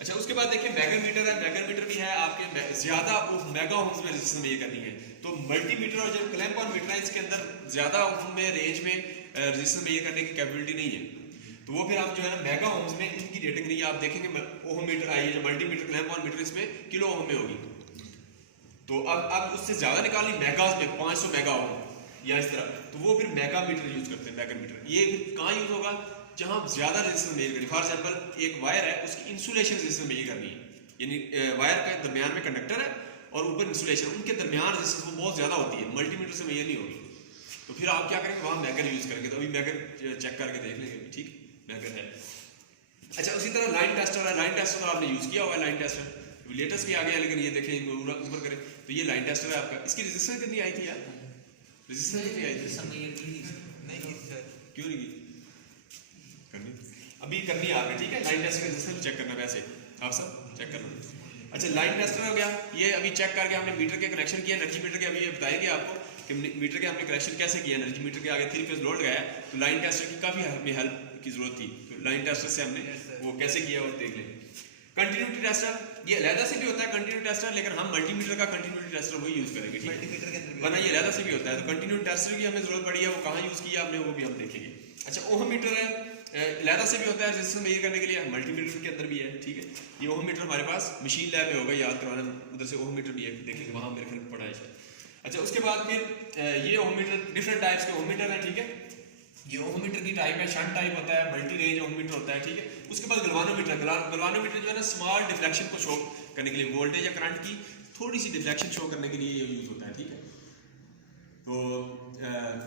अच्छा उसके बाद देखिए मैगर मीटर है। मैगर मीटर भी है आपके ज्यादा मेगा ओम्स में रेजिस्टेंस मेजर करनी है, तो मल्टी मीटर और जो क्लैंप ऑन मीटर है इसके अंदर ज्यादा ओम में रेंज में रेजिस्टेंस मेजर करने की कैपेबिलिटी नहीं है, तो वो फिर आप जो है ना मेगा ओम्स में इनकी रेटिंग नहीं है। आप देखेंगे ओम मीटर आई है जो multi meter clamp on meter, इसमें किलो ओम में होगी, तो अब उससे ज्यादा निकालनी मेगास में 500 मेगा ओम या इस तरह, तो वो फिर मेगा मीटर यूज करते हैं। मेगा मीटर ये कहाँ यूज होगा, जहां ज्यादा रेजिस्टेंस मेजर करनी, फॉर एग्जांपल एक वायर है उसकी इंसुलेशन रेजिस्टेंस मेजर करनी है, यानी वायर के दरमियान में कंडक्टर है और ऊपर इंसुलेशन, उनके दरमियान रेजिस्टेंस वो बहुत ज्यादा होती है, मल्टीमीटर से मेजर नहीं होगी, तो फिर आप क्या करेंगे वहां मैगर यूज करेंगे। तो अभी मैगर चेक करके देख लेंगे, ठीक मैगर है। अच्छा उसी तरह लाइन टेस्टर है। लाइन टेस्टर तो आपने यूज किया होगा, लाइन टेस्टर लेटेस्ट भी आ गया, लेकिन ये देखें ऊपर करें तो ये लाइन टेस्टर है आपका। इसकी रेजिस्टेंस कितनी आई थी यार, रेजिस्टेंस कितनी आई थी, नहीं सर क्यों नहीं करनी, अभी करनी है आपने, ठीक है। लाइन टेस्टर रेजिस्टेंस चेक करना, वैसे आप सब चेक करना। अच्छा लाइन टेस्टर हो गया, ये अभी चेक करके हमने मीटर के कनेक्शन किया, एनर्जी मीटर के अभी ये बताएंगे आपको कि मीटर के हमने कनेक्शन कैसे किया, एनर्जी मीटर के आगे 3 फेज लोड लगाया, तो लाइन टेस्टर की काफी हमें हेल्प की जरूरत थी, तो लाइन टेस्टर से हमने वो कैसे किया और देख लें। कंटिन्यूटी टेस्टर ये अलहदा से भी होता है कंटिन्यूटी टेस्टर, लेकिन हम मल्टीमीटर का कंटिन्यूटी टेस्टर वही यूज करेंगे, मल्टीमीटर के अंदर वरना ये अलहदा से भी होता है। तो कंटिन्यूटी टेस्टर की हमें जरूरत पड़ी है, वो कहाँ यूज किया हमने वो भी हम देखेंगे। अच्छा ओहम मीटर है, अलहदा से भी होता है रेजिस्टेंस मेजर करने के लिए, मल्टीमीटर के अंदर भी है, ठीक है। ये ओहम मीटर हमारे पास मशीन लैब में होगा, याद करवाना, उधर से ओहम मीटर भी है, देखेंगे वहाँ मेरे ख्याल पड़ा है। अच्छा उसके बाद फिर ये ओहम मीटर, डिफरेंट टाइप्स के ओहम मीटर है, ठीक है। ये ओहम मीटर की टाइप है, शंट टाइप होता है, मल्टी रेंज ओहम मीटर होता है, ठीक है। उसके बाद गलवानोमीटर, गलवानोमीटर जो है ना स्मॉल डिफ्लेक्शन को शो करने के लिए, वोल्टेज या करंट की थोड़ी सी डिफ्लेक्शन शो करने के लिए ये यूज होता है, ठीक है। तो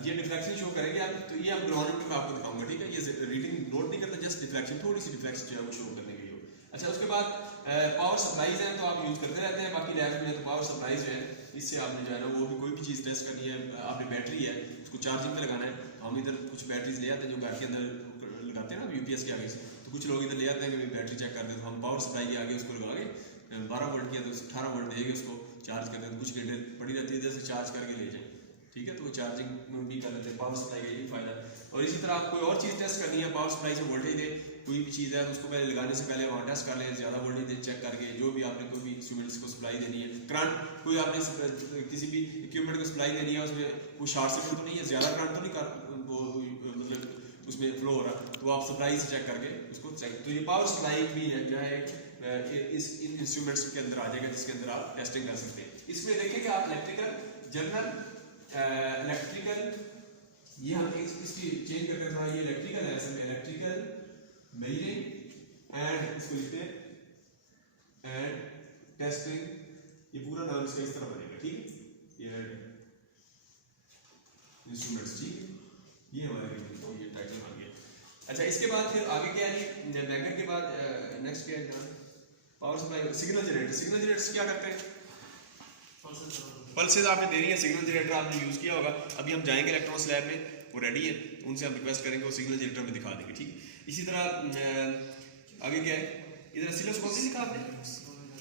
ये डिफ्लेक्शन शो करेंगे आप, तो ये हम गलवानोमीटर में आपको दिखाऊंगा, ठीक है। ये रीडिंग नोट नहीं करता, जस्ट डिफ्लेक्शन, थोड़ी सी डिफ्लेक्शन जो है वो शो करने के लिए। अच्छा उसके बाद पावर सप्लाईज हैं तो आप यूज़ करते रहते हैं, बाकी लैब में तो पावर सप्लाईज जो है इससे आपने जो है ना वो भी कोई भी चीज़ टेस्ट करनी है, आपने बैटरी है उसको चार्जिंग में लगाना है, हम इधर कुछ बैटरीज ले आते हैं जो घर के अंदर लगाते हैं ना यूपीएस के आगे से, तो कुछ लोग इधर ले आते हैं कि बैटरी चेक करते हैं, तो हम पावर सप्लाई के आगे उसको लगा के 12 वोल्ट की है तो 18 वोल्ट देंगे उसको चार्ज करते हैं, तो कुछ घंटे पड़ी रहती है इधर से चार्ज करके ले जाएँ, ठीक है, तो वो चार्जिंग भी कर लेते हैं, पावर सप्लाई का यही फायदा है। और इसी तरह आप कोई और चीज़ टेस्ट करनी है, पावर सप्लाई से वोल्टेज दे, कोई भी चीज़ है तो उसको पहले लगाने से पहले वहाँ टेस्ट कर लें, ज़्यादा वोल्टेज दे चेक करके, जो भी आपने कोई भी इंस्ट्रूमेंट्स को सप्लाई देनी है, करंट कोई आपने किसी भी इक्विपमेंट को सप्लाई देनी है उसमें कोई शॉर्ट सर्किट तो नहीं है, ज़्यादा करंट तो नहीं कर वो मतलब उसमें फ्लो हो रहा, तो आप सप्लाई से चेक करके उसको चेक, तो ये पावर सप्लाई भी है जो है इस इन इंस्ट्रूमेंट्स के अंदर आ जाएगा जिसके अंदर आप टेस्टिंग कर सकते हैं। इसमें देखिए कि आप इलेक्ट्रिकल जनरल इलेक्ट्रिकल ये हम इसकी चेंज करके थोड़ा, ये इलेक्ट्रिकल है, असल में इलेक्ट्रिकल मेजरिंग एंड इसको लिखते हैं एंड टेस्टिंग, ये पूरा नाम इसका इस तरह बनेगा, ठीक है, ये इंस्ट्रूमेंट्स, ठीक है, ये हमारे ये टाइटल बन गया। अच्छा, इसके बाद फिर आगे क्या है, मैगर के बाद नेक्स्ट क्या है, power supply, signal generator. Signal generators क्या करते हैं, पल्सेज आपने देनी है, सिग्नल जनरेटर आपने यूज़ किया होगा, अभी हम जाएंगे इलेक्ट्रॉनिक्स लैब में, वो रेडी है, उनसे हम रिक्वेस्ट करेंगे वो सिग्नल जनरेटर में दिखा देंगे, ठीक है। इसी तरह आगे क्या है, इधर ऑसिलोस्कोप नहीं लिखा आपने,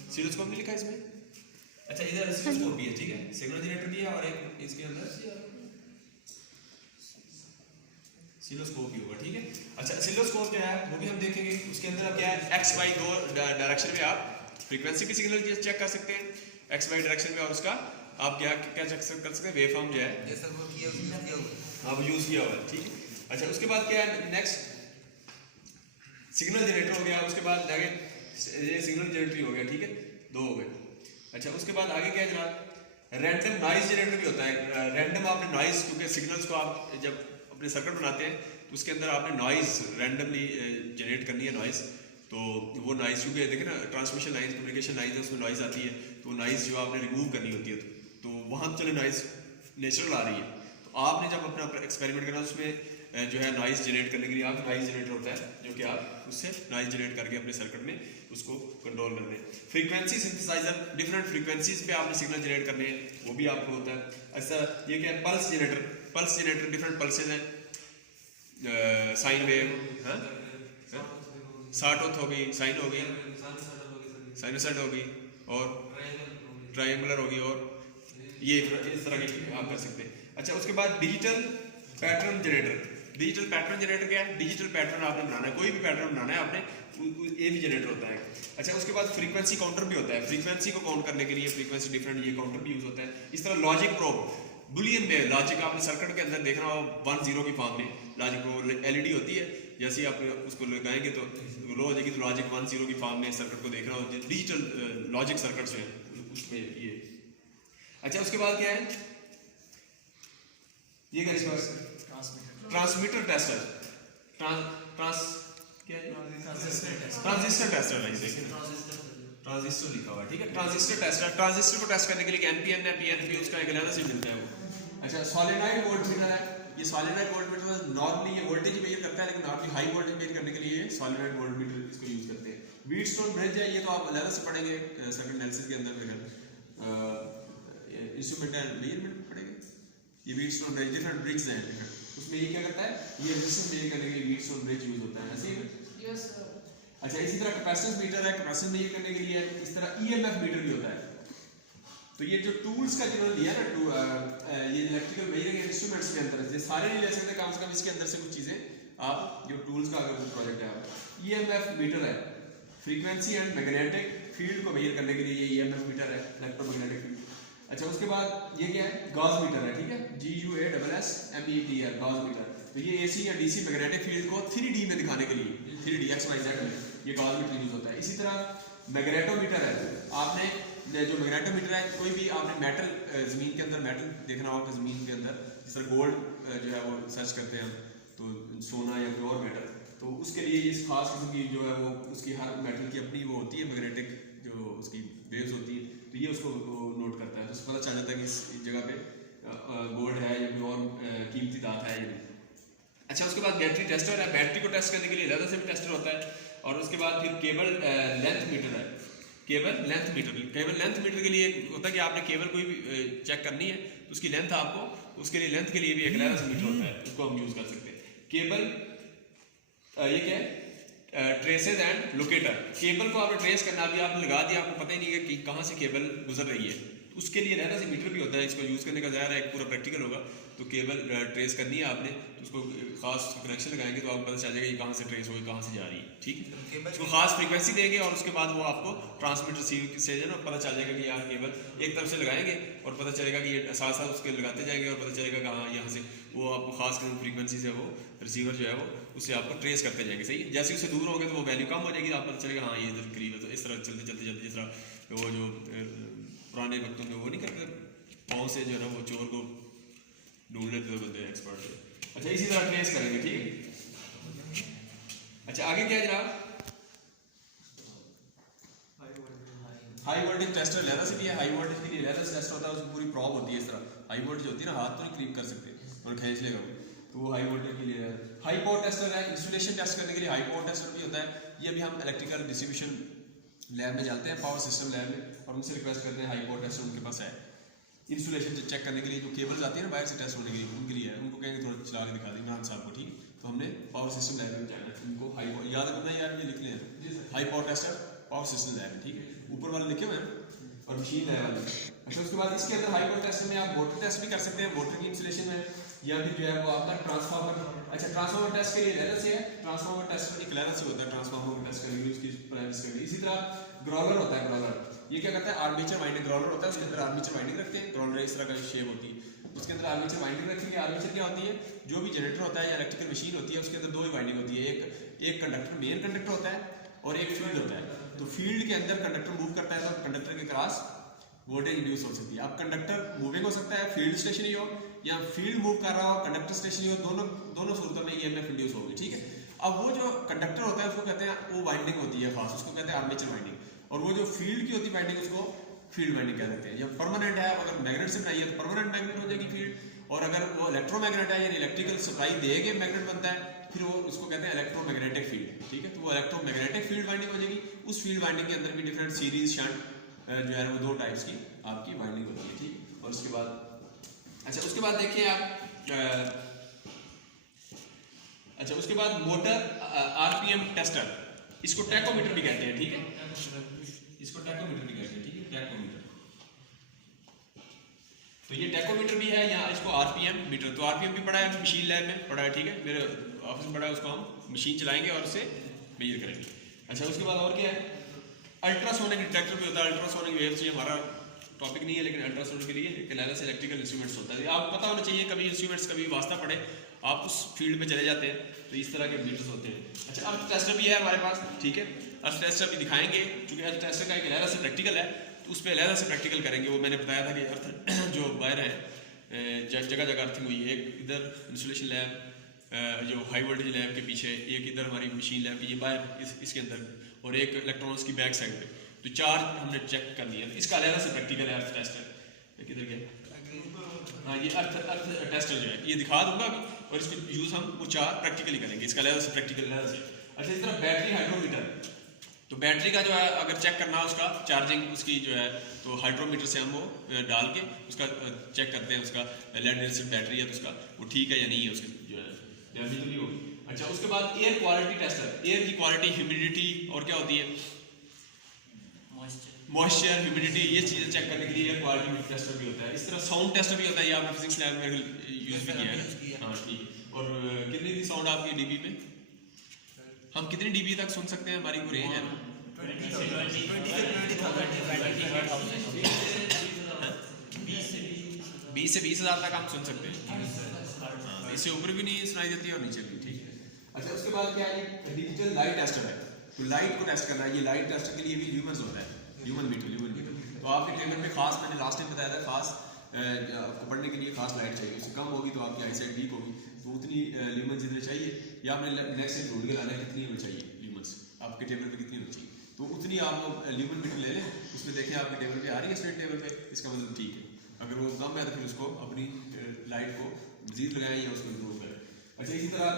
ऑसिलोस्कोप नहीं लिखा इसमें, अच्छा इधर ऑसिलोस्कोप भी है, ठीक है, सिग्नल जनरेटर भी है और एक इसके अंदर ऑसिलोस्कोप भी होगा, ठीक है। अच्छा, ऑसिलोस्कोप जो है वो भी हम देखेंगे, उसके अंदर अब क्या है, एक्स वाई दो डायरेक्शन में आप फ्रीक्वेंसी के सिग्नल चेक कर सकते हैं, एक्स वाई डायरेक्शन में, और उसका आप क्या क्या चेक कर सकते हैं, वेव फॉर्म जो है ये सब वो किया हाँ वो यूज़ किया हुआ है, ठीक है। अच्छा, उसके बाद क्या है, नेक्स्ट सिग्नल जनरेटर हो गया, उसके बाद आगे ये सिग्नल जनरेटर हो गया, ठीक है, दो हो गए। अच्छा, उसके बाद आगे क्या है जनाब, रैंडम नॉइज जनरेटर भी होता है, रैंडम आपने नॉइज, क्योंकि सिग्नल्स को आप जब अपने सर्किट बनाते हैं तो उसके अंदर आपने नॉइज रैंडमली जनरेट करनी है नॉइज, तो वो नॉइज क्योंकि देखें ना ट्रांसमिशन लाइन कम्युनिकेशन लाइन है उसमें नॉइज आती है, तो नॉइज जो आपने रिमूव करनी होती है, तो वहाँ चले नॉइज नेचुरल आ रही है, तो आपने जब अपना एक्सपेरिमेंट करना उसमें जो है नॉइज जनरेट करने के लिए आप नॉइज जनरेटर होता है जो कि आप उससे नॉइज जनरेट करके अपने सर्किट में उसको कंट्रोल करते हैं। फ्रीक्वेंसी सिंथेसाइजर, डिफरेंट फ्रीक्वेंसीज पे आपने सिग्नल जनरेट करने हैं, वो भी आपको होता है। अच्छा, ये क्या है, pulse generator, pulse generator different pulses हैं, साइन वेव, साटोथ हो गई, साइन हो गई, साइनोसाइड हो गई और ट्रायंगुलर होगी, और ये इस तरह की आप कर सकते हैं। अच्छा, उसके बाद digital pattern generator. Digital pattern generator क्या है, डिजिटल पैटर्न आपने बनाना है, कोई भी पैटर्न बनाना है आपने, ये भी जनरेटर होता है। अच्छा, उसके बाद फ्रीक्वेंसी काउंटर भी होता है, फ्रीक्वेंसी को काउंट करने के लिए फ्रीक्वेंसी डिफरेंट ये काउंटर भी यूज होता है। इस तरह लॉजिक प्रोब, बुलियन में लॉजिक आपने सर्किट के अंदर देखना हो 1-0 की फॉर्म में, लॉजिक प्रोब एलईडी होती है, जैसे ही आप उसको लगाएंगे तो लो हो जाएगी, तो लॉजिक 1-0 की फॉर्म में सर्किट को देखना हो, डिजिटल लॉजिक सर्किट जो है उसमें ये। अच्छा, उसके बाद क्या है, ये क्या ट्रांसमीटर टेस्टर, ट्रांजिस्टर टेस्टर नहीं देखिए ट्रांजिस्टर लिखा हुआ है, ठीक है, ट्रांजिस्टर टेस्टर, ट्रांजिस्टर को टेस्ट करने के लिए एनपीएन है, पीएनपी उसका एक अलग से मिलता है वो। अच्छा, सॉलिनॉइड वोल्टमीटर है, ये सॉलिनॉइड वोल्टमीटर नॉर्मली ये वोल्टेज मेजर करता है, लेकिन नॉर्मली हाई वोल्टेज मेजर करने के लिए सॉलिनॉइड वोल्टमीटर इसको यूज करते हैं। व्हीटस्टोन ब्रिज है, ये तो आप अलग से पढ़ेंगे सर्किट एनालिसिस के अंदर में, इंस्ट्रूमेंटल मेजरमेंट पढ़ेंगे, ये व्हीटस्टोन ब्रिज डिफरेंट ब्रिज हैं डिफरेंट, उसमें ये क्या करता है, ये रेजिस्टेंस मेजर करने के लिए व्हीटस्टोन ब्रिज यूज होता है, ऐसे ही। Yes sir. अच्छा, इसी तरह कैपेसिटेंस मीटर है, कैपेसिटेंस मेजर करने के लिए, इस तरह ईएमएफ मीटर भी होता है। तो ये जो टूल्स का जिन्होंने लिया ना ये इलेक्ट्रिकल मेजरिंग इंस्ट्रूमेंट्स के अंदर ये सारे नहीं ले सकते, कम से कम इसके अंदर से कुछ चीजें आप जो टूल्स का अगर प्रोजेक्ट है आप, ईएमएफ मीटर है, फ्रीक्वेंसी एंड मैग्नेटिक फील्ड को मेजर करने के लिए ये ईएमएफ मीटर है, इलेक्ट्रोमैग्नेटिक फील्ड। अच्छा, उसके बाद ये क्या है, गॉस मीटर है, ठीक है, GUASSMETR गॉस मीटर, तो ये एसी या डीसी मैग्नेटिक फील्ड को 3D में दिखाने के लिए 3D XYZ में ये गॉस मीटर यूज होता है। इसी तरह मैग्नेटोमीटर है, आपने जो मैग्नेटोमीटर है, कोई भी आपने मेटल जमीन के अंदर मेटल देखना होगा जमीन के अंदर, जिस तरह गोल्ड जो है वो सर्च करते हैं तो सोना या प्योर मेटल, तो उसके लिए इस खास किस्म की जो है वो उसकी हर मेटल की अपनी वो होती है मैग्नेटिक जो उसकी वेव्स होती है, तो ये उसको नोट करता है, तो उसको पता चल जाता है कि इस जगह पे गोल्ड है या प्योर कीमती धात है या नहीं। अच्छा, उसके बाद बैटरी टेस्टर है, बैटरी को टेस्ट करने के लिए ज़्यादा से भी टेस्टर होता है। और उसके बाद फिर केबल लेंथ मीटर है, cable length meter. Cable length meter के लिए होता है कि आपने केबल कोई भी चेक करनी है तो उसकी लेंथ आपको, उसके लिए लेंथ के लिए भी एक लेंथ मीटर होता है, उसको हम यूज कर सकते हैं। केबल ये क्या है, ट्रेसेस एंड लोकेटर। केबल को आपने ट्रेस करना, अभी आपने लगा दिया, आपको पता ही नहीं है कि कहाँ से केबल गुजर रही है, तो उसके लिए रहना से मीटर भी होता है। इसको यूज़ करने का ज़ाहिर है एक पूरा प्रैक्टिकल होगा। तो केबल ट्रेस करनी है आपने, तो उसको खास कनेक्शन लगाएंगे तो आपको पता चल जाएगा ये कहाँ से ट्रेस होगी, कहाँ से जा रही है, ठीक है। उसको खास फ्रीक्वेंसी देंगे और उसके बाद वो आपको ट्रांसमीटर से जो ना पता चल जाएगा कि यार केबल एक तरफ से लगाएंगे और पता चलेगा कि ये साथ साथ उसके लगाते जाएंगे और पता चलेगा कि हाँ यहाँ से वो आपको खास फ्रीक्वेंसी से वो रिसीवर जो है वो उससे आपको ट्रेस करते जाएंगे। सही है, जैसे उससे दूर होंगे तो वो वैल्यू कम हो जाएगी, आपको पता चलेगा हाँ ये इधर करीब है। तो इस तरह चलते चलते चलते, जिस तरह वो जो पुराने वक्तों में वो नहीं करते पाँव से जो है ना वो चोर को ढूंढ लेते थे बंदे एक्सपर्ट थे। अच्छा, इसी तरह ट्रेस करेंगे, ठीक है। अच्छा, आगे क्या जनाब, हाई वोल्टेज टेस्टर लहरा से भी है। हाई वोल्टेज के लिए लहरा से टेस्ट होता है, उसकी पूरी प्रॉब होती है इस तरह। हाई वोल्टेज होती है ना, हाथ तो नहीं क्लीन कर सकते और खींच लेगा वो, तो वो हाई वोल्टेज के लिए है। हाई पावर टेस्टर है, इंसुलेशन टेस्ट करने के लिए हाई पावर टेस्टर भी होता है। ये भी हम इलेक्ट्रिकल डिस्ट्रीब्यूशन लैब में जाते हैं, पावर सिस्टम लैब में, और उनसे रिक्वेस्ट करते हैं हाई पावर टेस्टर उनके पास है। इंसुलेशन चेक करने के लिए जो केबल्स आती है ना बाहर से टेस्ट होने के लिए, उनके लिए है। उनको कहेंगे थोड़ा चला के दिखा दें इमरान साहब को, ठीक। तो हमने पावर सिस्टम लैब में जाना है, उनको हाई याद रखना यार, ये लिख लें high power tester power system lab, ठीक है। ऊपर वाले लिखे हुए हैं और मशीन है वाले। अच्छा, उसके बाद इसके अंदर हाई पावर टेस्ट में आप मोटर टेस्ट भी कर सकते हैं, मोटर की इंसुलेशन में, या फिर जो है वो आपका ट्रांसफार्मर। अच्छा, ट्रांसफार्मर टेस्ट के लिए लहरा से है, ट्रांसफार्मर टेस्ट एक लहरा से होता है, ट्रांसफार्मर में टेस्ट करेंगे उसकी प्राइस करेंगे। इसी तरह ग्रोलर होता है, ग्रोलर ये क्या करता है, आर्मेचर वाइंडिंग ग्रोलर होता है, उसके अंदर आर्मेचर वाइंडिंग रखते हैं। ग्रोलर इस तरह का शेप होती है, उसके अंदर आर्मेचर वाइंडिंग रखेंगे। आर्मेचर क्या होती है, जो भी जनरेटर होता है या इलेक्ट्रिकल मशीन होती है उसके अंदर दो ही वाइंडिंग होती है, एक कंडक्टर मेन कंडक्टर होता है और एक फील्ड होता है। तो फील्ड के अंदर कंडक्टर मूव करता है तो कंडक्टर के क्रॉस वोल्टेज इंड्यूस हो सकती है। अब कंडक्टर मूविंग हो सकता है, फील्ड स्टेशनरी हो, या फील्ड मूव कर रहा हो, कंडक्टर स्टेशनरी हो, दोनों सूरतों में ईएमएफ इंड्यूस होगी, ठीक है। अब वो जो कंडक्टर होता है उसको कहते हैं, वो वाइंडिंग होती है खास, उसको कहते हैं आर्मेचर वाइंडिंग। और वो जो फील्ड की होती है वाइंडिंग उसको फील्ड वाइंडिंग कह सकते हैं। जब परमानेंट है, अगर मैग्नेट से बनाई है तो परमानेंट मैग्नेट हो जाएगी फील्ड, और अगर वो इलेक्ट्रोमैग्नेट है यानी इलेक्ट्रिकल सप्लाई देके मैग्नेट बनता है फिर वो उसको कहते हैं इलेक्ट्रोमैग्नेटिक फील्ड, ठीक है। तो वो इलेक्ट्रोमैग्नेटिक फील्ड वाइंडिंग हो जाएगी। उस फील्ड वाइंडिंग के अंदर भी डिफरेंट सीरीज शंट जो है वो दो टाइप्स की आपकी वाइंडिंग होती है, ठीक। और उसके बाद अच्छा, उसके बाद देखिए आप अच्छा, उसके बाद मोटर आरपीएम टेस्टर, इसको टैकोमीटर भी कहते हैं, ठीक है। इसको टैकोमीटर भी कहते हैं, ठीक है, टैकोमीटर। तो ये टैकोमीटर भी है, या इसको आरपीएम मीटर। तो आरपीएम भी पढ़ा है मशीन लैब में पढ़ा है, ठीक है, मेरे ऑफिस में पढ़ा है, उसको हम मशीन चलाएंगे और उससे मेजर करेंगे। अच्छा, उसके बाद और क्या है, अल्ट्रासोनिक डिटेक्टर भी होता है। अल्ट्रासोनिक वेव्स ये हमारा टॉपिक नहीं है, लेकिन अल्ट्रासोनिक के लिए एक अलग से इलेक्ट्रिकल इंस्ट्रूमेंट्स होता है। आपको पता होना चाहिए, कभी इंस्ट्रूमेंट्स कभी वास्ता पड़े आप उस फील्ड में चले जाते हैं तो इस तरह के मीटर्स होते हैं। अच्छा, अर्थ टेस्टर भी है हमारे पास, ठीक है, अर्थ टेस्टर भी दिखाएंगे, क्योंकि अर्थ टेस्टर का एक अलग से प्रैक्टिकल है तो उस पर अलग से प्रैक्टिकल करेंगे। वो मैंने बताया था कि अर्थ जो वायर है जगह जगह अर्थिंग हुई है, एक इधर इंसुलेशन लैब जो हाई वोल्टेज लैब के पीछे, एक इधर हमारी मशीन लैब की ये वायर इसके अंदर, और एक इलेक्ट्रॉनिक्स की बैक साइड पे, तो चार हमने चेक कर लिया। तो इसका अलग से प्रैक्टिकल है अर्थ टेस्टर। किधर गया, हाँ, ये अर्थ टेस्टर जो है ये दिखा दूंगा अभी, और इसको यूज हम वो चार प्रैक्टिकली करेंगे, इसका अलग से प्रैक्टिकल अलग से। अच्छा, इस तरह बैटरी हाइड्रोमीटर, तो बैटरी का जो है अगर चेक करना है उसका चार्जिंग उसकी जो है, तो हाइड्रोमीटर से हम वो डाल के उसका चेक करते हैं, उसका लेड एसिड बैटरी है तो उसका वो ठीक है या नहीं है, उसकी जो है डैमेज तो नहीं होगी। अच्छा, उसके बाद एयर क्वालिटी टेस्टर, एयर की क्वालिटी, ह्यूमिडिटी और क्या होती है, मॉइस्चर, ह्यूमिडिटी, ये चीज़ें चेक करने के लिए एयर क्वालिटी टेस्टर भी होता है। इस तरह साउंड टेस्टर भी होता है, ये आपने फिजिक्स लैब में यूज भी किया है, हाँ ठीक। और कितनी थी साउंड आपकी डीबी में, हम कितनी डीबी तक सुन सकते हैं, हमारी कोई रेंज है ना, 20 से 20,000 तक हम सुन सकते हैं, इससे ऊपर भी नहीं सुनाई देती और नीचे भी, ठीक है। अच्छा, उसके बाद क्या है, डिजिटल लाइट टेस्टर है, तो लाइट को टेस्ट करना है। ये लाइट टेस्टर के लिए भी ल्यूमन्स होता है, ल्यूमन मीटर। तो आपके टेबल में खास, मैंने लास्ट टाइम बताया था, खास आपको पढ़ने के लिए खास लाइट चाहिए, उससे कम होगी तो आपकी आई साइड वीक होगी, तो उतनी ल्यूमन जितने चाहिए, या आपने नेक्स्ट से ढूंढ के लाना है कितनी होनी चाहिए ल्यूमन्स आपके टेबल पे, कितनी होनी चाहिए, तो उतनी आप ल्यूमन मीटर ले लें, उसमें देखें आपके टेबल पे आ रही है स्ट्रेट टेबल पे, इसका मतलब ठीक है। अगर वो कम है तो फिर उसको अपनी लाइट को मजीद लगाएं या उसको इम्प्रूव करें। अच्छा, इसी तरह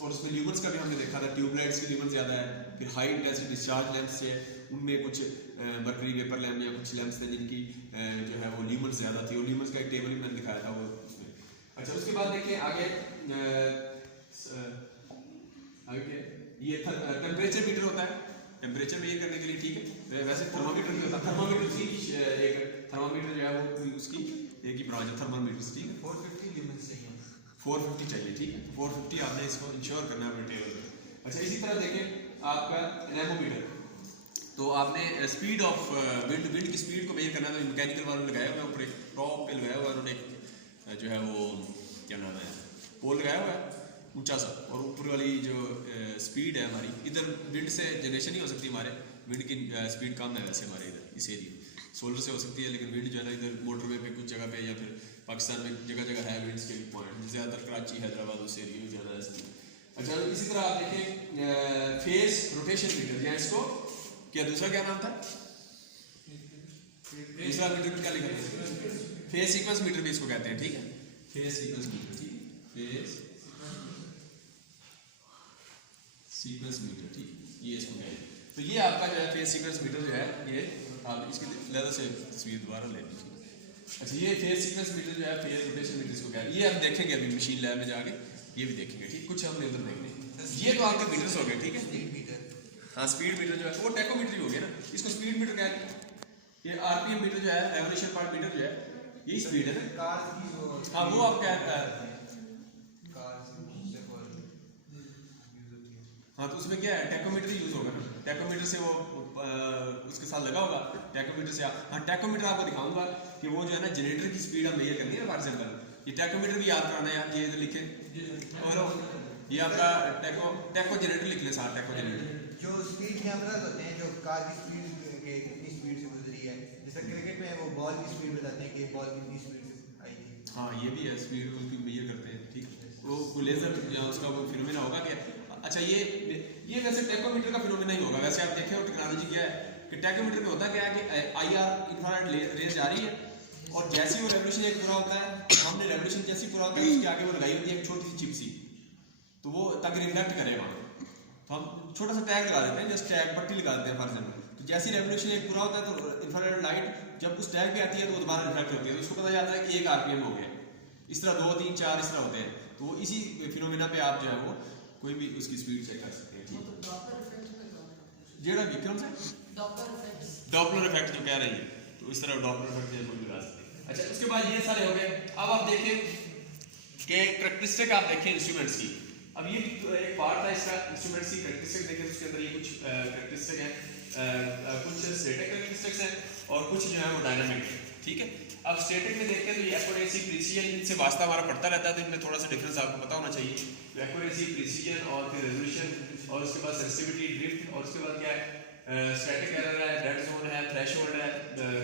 और उसमें ल्यूमेंस का भी हमने देखा था, ट्यूबलाइट्स की ल्यूमेंस ज़्यादा है। फिर हाई इंटेंसिटी डिस्चार्ज लैंप्स है, उनमें कुछ मर्करी वेपर लैम्प या कुछ लैंप्स थे जिनकी जो है वो ल्यूमेंस ज़्यादा थी, और ल्यूमेंस का एक टेबल भी मैंने दिखाया था वो उसमें। अच्छा, उसके बाद देखिए आगे ये टेम्परेचर मीटर होता है, टेम्परेचर मेजर करने के लिए, ठीक है। वैसे थर्मामीटर भी होता है, थर्मामीटर की एक थर्मामीटर जो है वो उसकी एक ही ब्रांच है, थर्मामीटर, ठीक है। 450 ल्यूमेंस चाहिए, 450 चाहिए, ठीक है। 450 आपने इसको इंश्योर करना है अपने टेबल पर। अच्छा, इसी तरह देखें आपका एनेमोमीटर, तो आपने स्पीड ऑफ विंड की स्पीड को मेजर करना है, तो मैकेनिकल वालों ने लगाया हुआ है ऊपर, एक टॉप पे लगाया हुआ है उन्होंने, जो है वो क्या नाम है, पोल लगाया हुआ है ऊंचा सा, और ऊपर वाली जो स्पीड है हमारी, इधर विंड से जनरेशन नहीं हो सकती, हमारे विंड की स्पीड कम है वैसे हमारे इधर इस एरिया, सोलर से हो सकती है, लेकिन विंड जो है ना इधर मोटरवे पे कुछ जगह पे या फिर पाकिस्तान में जगह जगह है विंड्स के पॉइंट, ज़्यादातर कराची हैदराबाद उस एरिया में ज़्यादा है। अच्छा, इसी तरह आप देखें फेस रोटेशन मीटर, या इसको क्या दूसरा क्या नाम था, दूसरा मीटर क्या लिखा था, फेस सीक्वेंस मीटर भी इसको कहते हैं, ठीक है। फेस सीक्वेंस मीटर, ठीक है, फेस सीक्वेंस मीटर, ठीक, ये इसको कहते हैं। तो ये आपका जो है फेस सीक्वेंस मीटर जो है, ये आप इसकी लेदर से तस्वीर दोबारा ले लीजिए। अच्छा, ये फेस सीक्वेंस मीटर जो है, फेस रोटेशन मीटर इसको कहते हैं, ये हम देखेंगे अभी मशीन लैब में जाके, ये भी देखेंगे, ठीक, कुछ हमने उधर देखने। ये तो आपके मीटर्स हो गए, ठीक है। स्पीड मीटर, हाँ, स्पीड मीटर जो है वो टैकोमीटर ही हो गया ना, इसको स्पीड मीटर कहते हैं। ये आरपीएम मीटर जो है, रेवोल्यूशन पर मीटर जो है, यही स्पीड है ना। कार्स की जो, हाँ, वो आप क्या है, हाँ, तो उसमें क्या है, टैकोमीटर यूज होगा ना, टैकोमीटर से वो उसके साथ लगा होगा, टैकोमीटर से हाँ, टैकोमीटर आपको दिखाऊंगा कि वो जो है ना जनरेटर की स्पीड हम मेजर करनी है ना, फॉर एग्जांपल ये टैकोमीटर भी याद कराना है यार, ये इधर लिखे, और ये आपका टैको जनरेटर लिख ले साथ, टैको जनरेटर। जो स्पीड कैमरास होते हैं, जो कार की स्पीड के कितनी स्पीड से गुजरी है, जैसे क्रिकेट में वो बॉल की स्पीड बताते हैं कि बॉल कितनी स्पीड से आई थी। हाँ, ये भी है, स्पीड उसकी मेजर करते हैं, ठीक, वो लेजर या उसका वो फिनोमेना होगा क्या। अच्छा, ये वैसे टैकोमीटर का फिनोमेना ही होगा, वैसे आप देखें टेक्नोलॉजी क्या है कि टैकोमीटर में होता क्या है कि आईआर इंफ्रारेड रेंज आ रही है, और जैसे ही वो रेवोल्यूशन एक पूरा होता है, हमने रेवोल्यूशन जैसे ही पूरा होता है उसके आगे वो लगाई होती है एक छोटी सी चिप सी, तो वो ताकि रिफ्लेक्ट करे वहाँ, तो हम छोटा सा टैग लगा देते हैं, जस्ट टैग पट्टी लगा देते हैं फॉर एग्जाम्पल। तो जैसे ही रेवोल्यूशन एक पूरा होता है तो इंफ्रारेड लाइट जब उस टैग पे आती है तो वो दोबारा रिफ्लेक्ट होती है, तो उसको पता जाता है कि 1 आरपीएम हो गया। इस तरह 2, 3, 4 इस तरह होते हैं, तो इसी फिनोमेना पे आप जो है वो कोई भी उसकी स्पीड चेक कर सकते हैं, ठीक है। जेड़ा भी कौन सा डॉपलर इफेक्ट जो कह रही है, तो इस तरह डॉपलर इफेक्ट जैसे कोई लगा सकते हैं। अच्छा, उसके बाद ये सारे हो गए। अब आप देखें कि कैरेक्टरिस्टिक आप देखें इंस्ट्रूमेंट्स की, अब ये भी एक पार्ट था इसका, इंस्ट्रूमेंट्स की कैरेक्टरिस्टिक देखें, उसके अंदर ये कुछ कैरेक्टरिस्टिक हैं, कुछ स्टैटिक कैरेक्टरिस्टिक्स हैं और कुछ जो है वो डायनामिक है, ठीक है। अब स्टैटिक में देखते हैं तो ये एक्यूरेसी, प्रिसीजन, इनसे वास्ता हमारा पड़ता रहता है, तो इनमें थोड़ा सा डिफरेंस आपको पता होना चाहिए। तो एक्यूरेसी, प्रिसीजन और फिर रेजोल्यूशन, और उसके बाद सेंसिटिविटी, ड्रिफ्ट, और उसके बाद क्या है स्टैटिक एरर है, डेड जोन है, थ्रेशोल्ड है।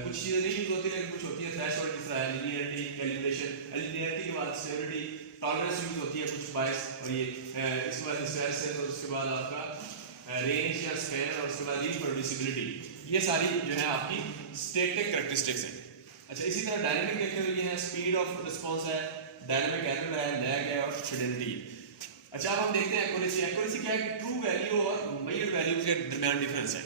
कुछ चीज़ें नहीं यूज होती लेकिन कुछ होती है। थ्रेशोल्ड किस तरह है, लीनियरिटी, कैलिब्रेशन, लीनियरिटी के बाद स्टेबिलिटी, टॉलरेंस यूज होती है कुछ बायस, और ये इसके बाद हिस्टैरिसीस, और उसके बाद आपका रेंज या स्पैन, और उसके बाद रिप्रोड्यूसिबिलिटी, ये सारी जो है आपकी स्टैटिक कैरेक्टरिस्टिक्स हैं। अच्छा, इसी तरह डायनामिक देखें तो ये है स्पीड ऑफ रिस्पांस है, डायनामिक एरर है, लैग है और फिडेलिटी। अच्छा, अब हम देखते हैं एक्यूरेसी। एक्यूरेसी क्या है कि ट्रू वैल्यू और मेजर्ड वैल्यू के दरमियान डिफरेंस है।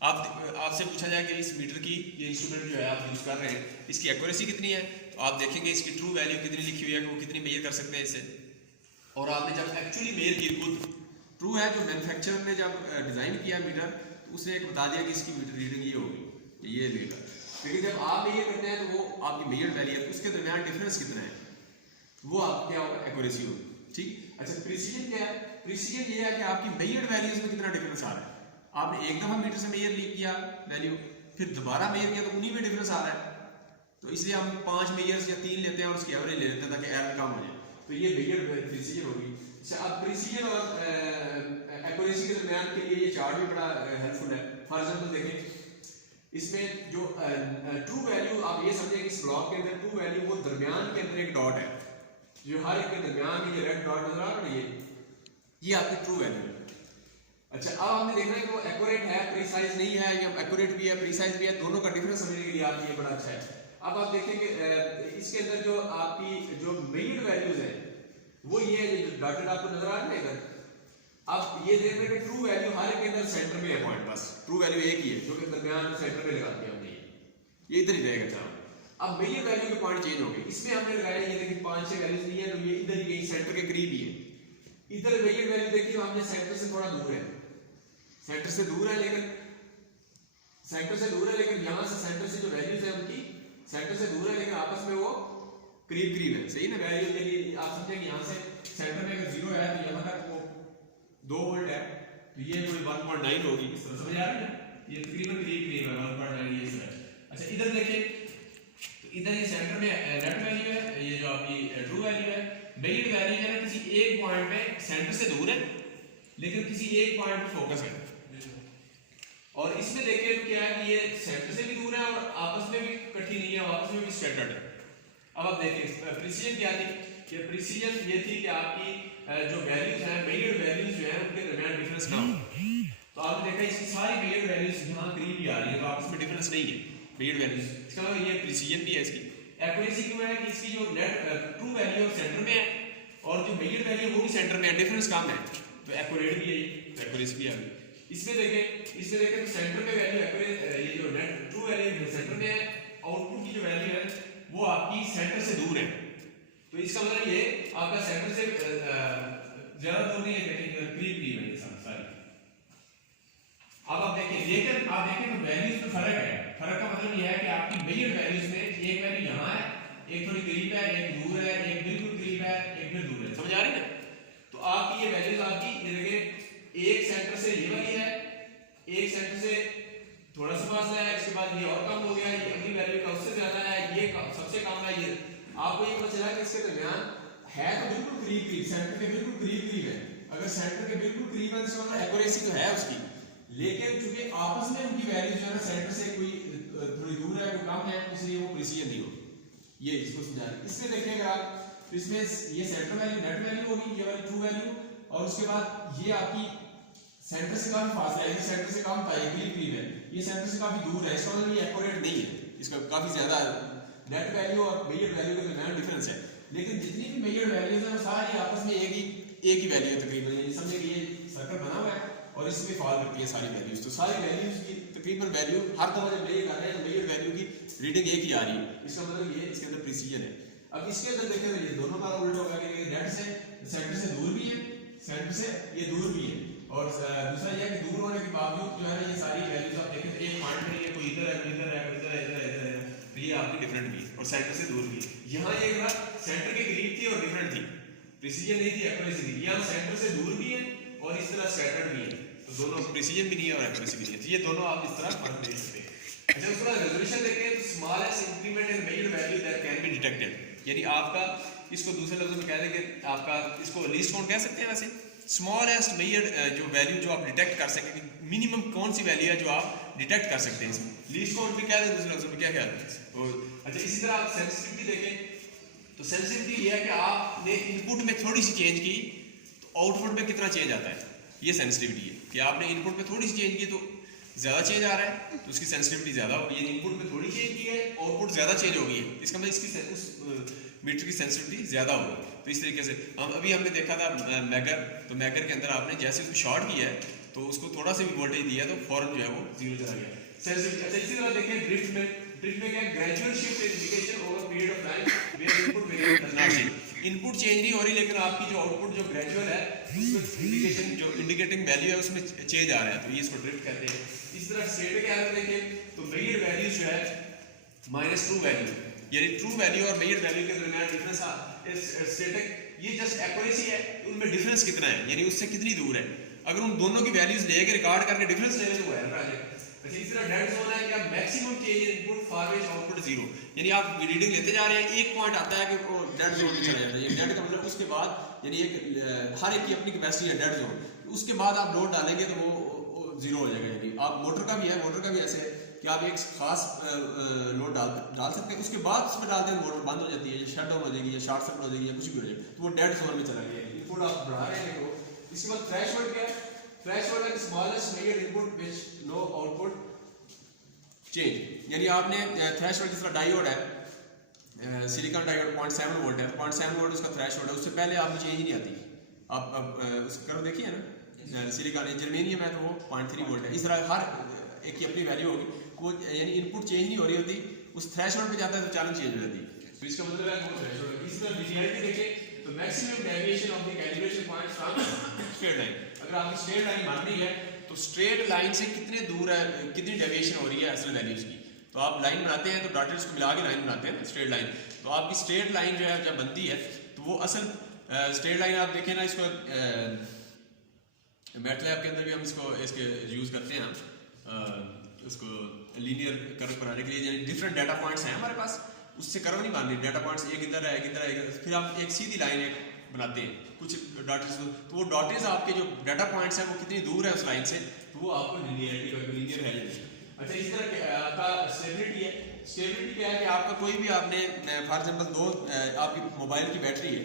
आपसे पूछा जाए कि इस मीटर की, ये इंस्ट्रूमेंट जो है आप यूज कर रहे हैं, इसकी एक्यूरेसी कितनी है, तो आप देखेंगे इसकी ट्रू वैल्यू कितनी लिखी हुई है कि वो कितनी मेजर कर सकते हैं इससे। और आपने जब एक्चुअली मेजर की खुद ट्रू है, जो मैन्युफैक्चरर ने जब डिज़ाइन किया मीटर, तो उसने एक बता दिया कि इसकी मीटर रीडिंग ये होगी, ये मीटर। लेकिन जब आप मेजर करते हैं तो वो आपकी मेजर्ड वैल्यू है, उसके दरमियान डिफरेंस कितना है, वो आप क्या होगा, एक्यूरेसी होगी, ठीक। अच्छा, प्रिसीजन क्या है, प्रिसीजन ये है कि आपकी मेजर्ड वैल्यूज में कितना डिफरेंस आ रहा है। आपने एक दफ़ा मीटर से मेजर किया वैल्यू, फिर दोबारा मेजर किया तो उन्हीं में डिफरेंस आ रहा है, तो इसलिए हम 5 मेजर्स या 3 लेते हैं और उसकी एवरेज ले लेते हैं ताकि एरर कम हो जाए, तो ये मेजर्ड प्रिसीजन होगी। अच्छा, अब प्रिसीजन और एक्यूरेसी के दरमियान के लिए ये चार्ट भी बड़ा हेल्पफुल है। फॉर एग्जाम्पल देखें, इसमें जो ट्रू वैल्यू, आप ये समझें कि इस ब्लॉक के अंदर ट्रू वैल्यू वो दरमियान के अंदर एक डॉट है, जो हर एक के दरमियान में ये रेड डॉट नजर आ रहा है, ये आपकी ट्रू वैल्यू है। अच्छा, अब आपने देखना है कि वो एक्यूरेट है, प्रीसाइज नहीं है, या एक्यूरेट भी है, प्रीसाइज भी है, दोनों का डिफरेंस समझने के लिए आप ये बड़ा अच्छा है। अब आप देखेंगे इसके अंदर जो आपकी जो मेजर्ड वैल्यूज है वो ये डॉटेड आपको नजर आ रहा है इधर, अब ये देख रहे हैं कि ट्रू वैल्यू हर एक के अंदर सेंटर में है पॉइंट, बस ट्रू वैल्यू एक ही है जो कि दरमियान में सेंटर में लगा दिया हमने, ये इधर ही रहेगा। चलो अब मेजर वैल्यू के पॉइंट चेंज हो गए, इसमें हमने लगाया ये देखिए 5-6 वैल्यूज नहीं है तो ये इधर ही कहीं सेंटर के करीब ही है। इधर मेजर वैल्यू देखिए तो हमने सेंटर से थोड़ा दूर है, सेंटर से दूर है लेकिन यहाँ से सेंटर से जो वैल्यूज है उनकी सेंटर से दूर है लेकिन आपस में वो करीब करीब है, सही ना। वैल्यू के लिए आप समझेंगे यहाँ से सेंटर में अगर 0 है तो यहाँ तक वो 2 वोल्ट है तो ये कोई 1.9 होगी, इस तरह समझ आ रही है, ये तकरीबन करीब है 1.9 ये है। अच्छा इधर देखिए तो इधर ये सेंटर में नेट वैल्यू है, ये जो आपकी ट्रू वैल्यू है। मेजर वैल्यू है ना किसी एक पॉइंट पे सेंटर से दूर है लेकिन किसी एक पॉइंट पे फोकस है, और इसमें देखिए तो क्या है कि ये सेंटर से भी दूर है और आपस में भी इकट्ठी नहीं है, आपस में भी स्कैटर्ड है। अब आप देखिए प्रिसीजन क्या थी, कि प्रिसीजन ये थी कि आपकी जो वैल्यूज हैं मेजर वैल्यूज जो है उनके दरमियान डिफरेंस ना हो। तो आपने देखा इसकी सारी मेजर वैल्यूज यहाँ करीब ही आ रही है तो आपस में डिफरेंस नहीं है मेजर वैल्यूज, इसका मतलब ये प्रिसीजन भी है। इसकी एक्यूरेसी क्यों है कि इसकी जो नेट ट्रू वैल्यू सेंटर में है और जो मेजर वैल्यू वो भी सेंटर में है, डिफरेंस कम है तो एक्यूरेट भी है, तो एक्यूरेसी भी आ गई। इसमें देखें तो सेंटर में वैल्यू एक्यूरेट, ये जो नेट ट्रू वैल्यू सेंटर में है, आउटपुट की जो वैल्यू है वो आपकी सेंटर से दूर है, तो इसका मतलब ये आपका सेंटर से ज्यादा दूर नहीं है, करीब करीब है ये सारी। अब आप देखिए लेकिन आप देखें तो वैल्यूज में फर्क है, फर्क का मतलब ये है कि आपकी मेजर वैल्यूज में एक वैल्यू यहाँ है, एक थोड़ी करीब है, एक दूर है, एक बिल्कुल करीब है, एक बिल्कुल दूर है, समझ आ रही है। तो आपकी ये वैल्यूज आपकी ये देखिए एक सेंटर से ये वाली है, एक सेंटर से थोड़ा सा फासला है, इसके बाद ये और कम हो गया, ये अगली वैल्यू का उससे ज्यादा है, ये सबसे कम है। ये आपको ये पता चला कि इसके दरमियान है तो बिल्कुल करीब करीब, सेंटर के बिल्कुल करीब है। अगर सेंटर के बिल्कुल करीब है तो एक्यूरेसी तो है उसकी, लेकिन चूंकि आपस में उनकी वैल्यू जो है ना सेंटर से कोई थोड़ी दूर है, कोई कम है, इसलिए वो प्रिसीजन नहीं होगी। ये इसको समझा रहे। इसमें देखिएगा आप तो इसमें ये सेंटर वैल्यू नेट वैल्यू होगी, ये वाली ट्रू वैल्यू, और उसके बाद ये आपकी सेंटर से काफी फासला है, ये सेंटर से कम था, ये करीब है, ये सेंटर से काफी दूर है, इसका मतलब ये एक्यूरेट नहीं है, इसका काफी ज्यादा नेट वैल्यू और मेजर वैल्यू के दरमियान डिफरेंस है। लेकिन जितनी भी मेजर वैल्यूज हैं वो सारी आपस में एक ही वैल्यू है तकरीबन, ये समझे कि ये सर्कल बना हुआ है और इसमें फॉल करती है सारी वैल्यूज, तो सारी वैल्यूज की तकरीबन वैल्यू हर दफा जब मेजर कर रहे हैं तो मेजर वैल्यू की रीडिंग एक ही आ रही है, इसका मतलब ये इसके अंदर प्रिसीजन है। अब इसके अंदर देखें तो ये दोनों का उल्टा होगा कि नेट से सेंटर से दूर भी है, सेंटर से ये दूर भी है, और दूसरा ये है कि दूर होने के बावजूद जो है ये सारी वैल्यूज आप देखें तो एक पॉइंट में ये कोई इधर है, कोई इधर है, कोई इधर है, इधर है, तो ये आपकी डिफरेंट भी है और सेंटर से दूर भी है। यहाँ ये सेंटर के करीब थी और डिफरेंट थी, प्रिसीजन नहीं थी, एक्यूरेसी थी। यहाँ सेंटर से दूर भी है और इस तरह स्कैटर्ड भी है, तो दोनों प्रिसीजन भी नहीं है और एक्यूरेसी भी नहीं है, तो ये दोनों आप इस तरह फर्क देख सकते हैं। अच्छा उसका रेजोल्यूशन देखें तो smallest increment in measure value that can be detected, यानी आपका इसको दूसरे लफ्जों में कह दें कि आपका इसको लीस्ट काउंट कह सकते हैं। वैसे स्मॉलेस्ट मेजर जो वैल्यू जो आप डिटेक्ट कर सकें कि मिनिमम कौन सी वैल्यू है जो आप डिटेक्ट कर सकते हैं, इसमें लीस्ट काउंट भी कह दें दूसरे लफ्जों में, क्या ख्याल है। अच्छा इसी तरह आप सेंसिटिविटी देखें तो सेंसिटिविटी ये है कि आपने इनपुट में थोड़ी सी चेंज की तो आउटपुट में कितना चेंज आता है, ये सेंसिटिविटी है कि आपने इनपुट में थोड़ी सी चेंज की तो ज्यादा चेंज आ रहा है तो उसकी सेंसिटिविटी ज्यादा होगी, ये इनपुट में थोड़ी चेंज की है आउटपुट ज्यादा चेंज हो गई है, इसका मतलब इसकी उस मीटर की सेंसिटिविटी ज्यादा होगी। तो इस तरीके से हमने देखा था मैगर, तो मैगर के अंदर आपने जैसे उसको शॉर्ट किया है तो उसको थोड़ा सा भी वोल्टेज दिया तो फौरन जो है वो जीरो चला गया सेंसिटिविटी। अच्छा इसी तरह देखें ड्रिफ्ट में क्या gradual shift indication over period of time where input variable does not change, input change नहीं हो रही लेकिन आपकी जो आउटपुट जो ग्रेजुअल है उसमें इंडिकेशन जो इंडिकेटिंग वैल्यू है उसमें चेंज आ रहा है, तो ये इसको ड्रिफ्ट कहते हैं। इस तरह स्टेट के अंदर देखें तो मेजर वैल्यू जो है माइनस ट्रू वैल्यू, यानी ट्रू वैल्यू और मेजर वैल्यू के दरमियान डिफरेंस स्टैटिक, ये जस्ट एक्यूरेसी है, उनमें डिफरेंस कितना है यानी उससे कितनी दूर है, अगर उन दोनों की वैल्यूज लेके रिकॉर्ड करके डिफरेंस ले लें तो एरर आ जाएगा। अच्छा इस तरह डेड जोन है कि आप maximum change in input for which output zero, यानी आप रीडिंग लेते जा रहे हैं एक पॉइंट आता है कि वो डेड जोन में चला जाता है, ये डेड का मतलब उसके बाद यानी एक हर एक की अपनी कैपेसिटी है डेड जोन, उसके बाद आप लोड डालेंगे तो वो जीरो हो जाएगा। यानी आप मोटर का भी है, मोटर का भी ऐसे है कि आप एक खास लोड डाल सकते हैं, उसके बाद उसमें डालते हैं मोटर बंद हो जाती है, शट डाउन हो जाएगी या शॉर्ट सर्किट हो जाएगी या कुछ भी हो जाएगा, तो वो डेड जोन में चला गया। इनपुट आप बढ़ा रहे हैं तो इसके बाद थ्रेशोल्ड क्या है, थ्रेशोल्ड है smallest measure input which no output change, यानी आपने थ्रेशोल्ड जिस तरह डायोड है सिलिकॉन डायोड 0.7 वोल्ट है, 0.7 वोल्ट उसका थ्रेशोल्ड है, उससे पहले आपको चेंज नहीं आती। आप उसको करो देखिए ना सिलिकॉन जर्मेनियम है तो वो 0.3 वोल्ट है। इस तरह हर एक की अपनी वैल्यू होगी, कोई यानी इनपुट चेंज नहीं हो रही होती, उस थ्रेशोल्ड पे जाता है तो चैलेंज चेंज हो जाती है। तो इसका मतलब है वो थ्रेशोल्ड। इसी तरह लिनियरिटी देखें तो maximum deviation of the calibration point from straight line, अगर आपकी स्ट्रेट लाइन मान रही है तो स्ट्रेट लाइन से कितने दूर है, कितनी डेविएशन हो रही है असल वैल्यूज की। तो आप लाइन बनाते हैं तो डॉटेड्स को मिला के लाइन बनाते हैं स्ट्रेट लाइन, तो आपकी स्ट्रेट लाइन जो है जब बनती है तो वो असल स्ट्रेट लाइन आप देखें ना, इसको मैटलैब के अंदर भी हम इसके यूज़ करते हैं हम उसको लीनियर कर्व बनाने के लिए, यानी डिफरेंट डाटा पॉइंट्स हैं हमारे पास, उससे कर्व नहीं माननी, डाटा पॉइंट्स एक इधर है एक इधर है, फिर आप एक सीधी लाइन एक बनाते हैं कुछ डॉटेज, तो वो डॉटेज आपके जो डाटा पॉइंट्स हैं वो कितनी दूर है उस लाइन से, तो वो आपको लीनियरिटी का लीनियर है। अच्छा, इस तरह आपका स्टेबिलिटी है। स्टेबिलिटी क्या है कि आपका कोई भी आपने फॉर एग्जाम्पल दो आपकी मोबाइल की बैटरी है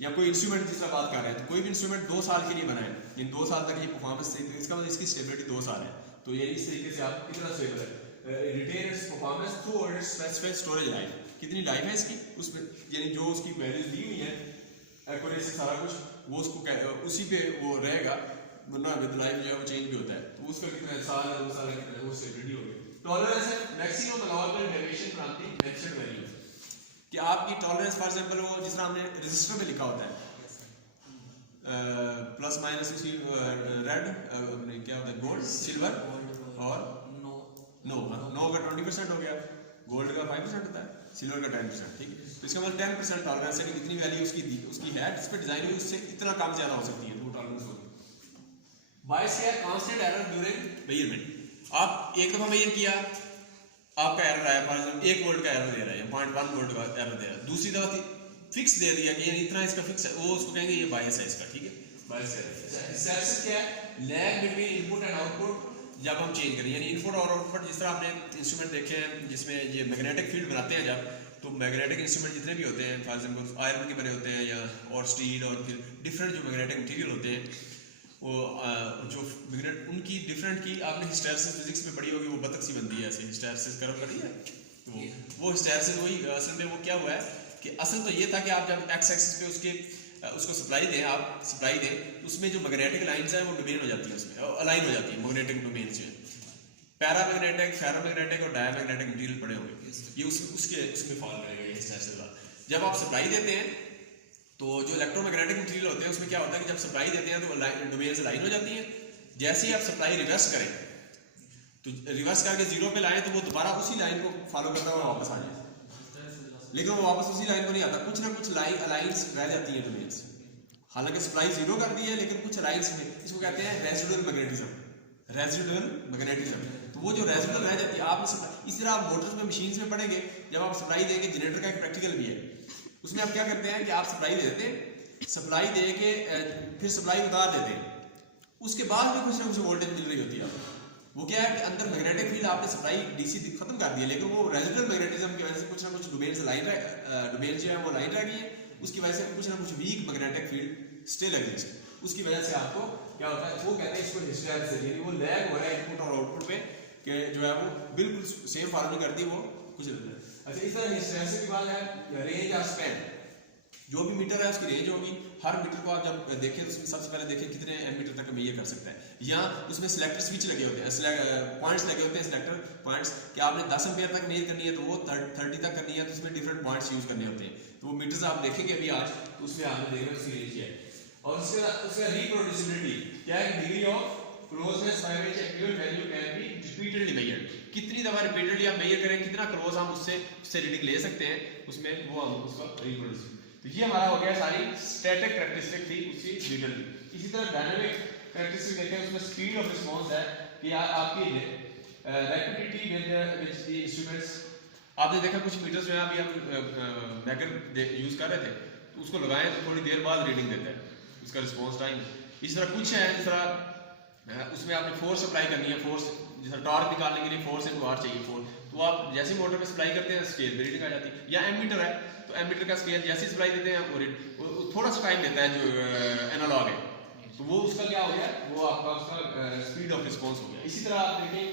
या कोई इंस्ट्रूमेंट जिसका बात कर रहे हैं, तो कोई भी इंस्ट्रूमेंट 2 साल के लिए बना है, इन 2 साल तक ये परफॉर्मेंस सही, तो इसका मतलब इसकी स्टेबिलिटी 2 साल है। तो ये इस तरीके से आप कितना स्टेबल है, रिटेन इट्स परफॉर्मेंस थ्रू और इट्स स्पेसिफाइड स्टोरेज लाइफ, कितनी लाइफ है इसकी, उसमें यानी जो उसकी वैल्यूज दी हुई है एक्यूरेसी सारा कुछ वो उसको उसी पे वो रहेगा, वरना विद लाइफ जो है वो चेंज भी होता है, तो उसका कितना साल है 2 साल है कितना वो स्टेबिलिटी हो गई। टॉलरेंस है maximum allowable deviation from the mentioned value, कि आपकी टॉलरेंस फॉर एग्जांपल वो जिस तरह हमने रजिस्टर में लिखा होता है प्लस माइनस इसी रेड क्या होता है गोल्ड सिल्वर और नो का 20% हो गया, गोल्ड का 5% होता है, सिल्वर का 10%, ठीक है। तो इसका मतलब 10% टॉलरेंस है कि जितनी वैल्यू उसकी है जिस पर डिजाइन हुई उससे इतना कम ज्यादा हो सकती है, तो टॉलरेंस होगी। बायस क्या है, कांस्टेंट एरर ड्यूरिंग मेजरमेंट। आप एक दफा मेजर किया, आपका एरर आया फॉर एग्जांपल 1 वोल्ट का एरर दे रहा है, 0.1 वोल्ट का एरर दे रहा है, दूसरी दफा फिक्स दे दिया कि इतना इसका फिक्स है, वो उसको कहेंगे ये बायस है इसका, ठीक है। बायस हिस्टैरिसीस क्या है, lag between input and output जब हम चेंज करें, यानी इनपुट और आउटपुट, जिस तरह आपने इंस्ट्रूमेंट देखे हैं जिसमें ये मैग्नेटिक फील्ड बनाते हैं जब, तो मैग्नेटिक इंस्ट्रूमेंट जितने भी होते हैं फॉर एग्जांपल आयरन के बने होते हैं या और स्टील और फिर डिफरेंट जो मैग्नेटिक मटेरियल होते हैं, वो जो मैग्नेट उनकी डिफरेंट की आपने हिस्टैरिसीस फिजिक्स में पढ़ी होगी, वो बतख सी बनती है ऐसे, हिस्टैरिसीस कर्व पढ़ी है, तो वो हिस्टैरिसीस वही असल में वो क्या हुआ है कि असल तो ये था कि आप जब एक्स एक्सिस पे उसको सप्लाई दें, आप सप्लाई दें, तो उसमें जो मैग्नेटिक लाइंस हैं वो डोमेन हो जाती है, उसमें अलाइन हो जाती है मैग्नेटिक डोमेन से, पैरामैग्नेटिक फेरोमैग्नेटिक और डायमैग्नेटिक मटेरियल पड़े होंगे, ये उसमें फॉल करेगा ये हिस्टैरिसीस वाला। जब आप सप्लाई देते हैं तो जो इलेक्ट्रोमैग्नेटिक मटेरियल होते हैं उसमें क्या होता है कि जब सप्लाई देते हैं तो डोमेन से लाइन हो जाती है, जैसे ही आप सप्लाई रिवर्स करें तो रिवर्स करके 0 पे लाएं तो वो दोबारा उसी लाइन को फॉलो करता हुआ वापस आ जाए, लेकिन वो वापस उसी लाइन को नहीं आता, कुछ ना कुछ लाइन अलाइंस रह जाती है डोमेन्स, हालांकि सप्लाई 0 कर दी है लेकिन कुछ अलाइंस में, इसको कहते हैं रेजिडुअल मैग्नेटिज्म। तो वो जो रेजिडुअल रह जाती है आपने इस तरह आप मोटर्स में मशीन्स में पढ़ेंगे, जब आप सप्लाई देंगे, जनरेटर का एक प्रैक्टिकल भी है, उसमें आप क्या करते हैं कि आप सप्लाई दे देते हैं, सप्लाई दे के फिर सप्लाई उतार देते हैं, उसके बाद भी कुछ ना कुछ वोल्टेज मिल रही होती है आपको, वो क्या है कि अंदर मैग्नेटिक फील्ड आपने सप्लाई डीसी खत्म कर दी है, लेकिन वो रेजिडुअल मैग्नेटिज्म की वजह से कुछ ना कुछ डोमेन से डोमेन जो है वो लाइन रह गई है, उसकी वजह से कुछ ना कुछ weak magnetic field still exist, उसकी वजह से आपको क्या होता है, वो कहते हैं इसको हिस्टैरिसीस, यानी वो लैग हो रहा है इनपुट और आउटपुट पे कि जो है वो बिल्कुल सेम फॉलो नहीं करती, वो कुछ है। अच्छा, इस तरह हिस्टैरिसीस की बात है, रेंज और स्पैन, जो भी मीटर है उसकी रेंज होगी, हर मीटर को आप जब देखें तो उसमें सबसे पहले देखें कितने एमीटर तक मेजर कर सकता है, या उसमें सिलेक्टर स्विच लगे होते हैं, पॉइंट्स लगे होते हैं सिलेक्टर पॉइंट्स, कि आपने 10 एम्पीयर तक मेजर करनी है तो वो 30 तक करनी है, तो उसमें डिफरेंट पॉइंट्स यूज करने होते हैं, तो वो मीटर्स आप देखेंगे अभी आज, तो उसमें आपने देखा उसकी रेंज क्या है। और उसका रिप्रोड्यूसिबिलिटी क्या है, degree of closeness by which accurate value can be repeatedly measured, कितनी दफा रिपीटेडली आप मेजर करें, कितना क्लोज हम उससे रीडिंग ले सकते हैं, उसमें वो हम उसका रिप्रोड्यूसिबिलिटी। तो ये हमारा हो गया सारी स्टैटिक कैरेक्टरिस्टिक थी उसकी डिटेल। इसी तरह डायनामिक कैरेक्टरिस्टिक देखें, उसमें स्पीड ऑफ रिस्पांस है कि आपकी रैपिडिटी विद द इंस्ट्रूमेंट्स, आपने देखा कुछ मीटर्स जो है अभी हम मैगर यूज कर रहे थे, तो उसको लगाएं तो थोड़ी देर बाद रीडिंग देता है उसका रिस्पांस टाइम। इस तरह कुछ है, जिस तरह उसमें आपने फोर्स अप्लाई करनी है, फोर्स जिस तरह टॉर्क निकालने के लिए फोर्स इनको आर चाहिए फोर्स, तो आप जैसे मोटर में सप्लाई करते हैं स्केल में रीडिंग आ जाती है, या एमीटर है तो एमीटर का स्केल जैसे सप्लाई देते हैं वो थोड़ा सा टाइम लेता है जो एनालॉग है, तो वो उसका क्या हो गया, वो आपका उसका स्पीड ऑफ रिस्पांस हो गया। इसी तरह आप देखें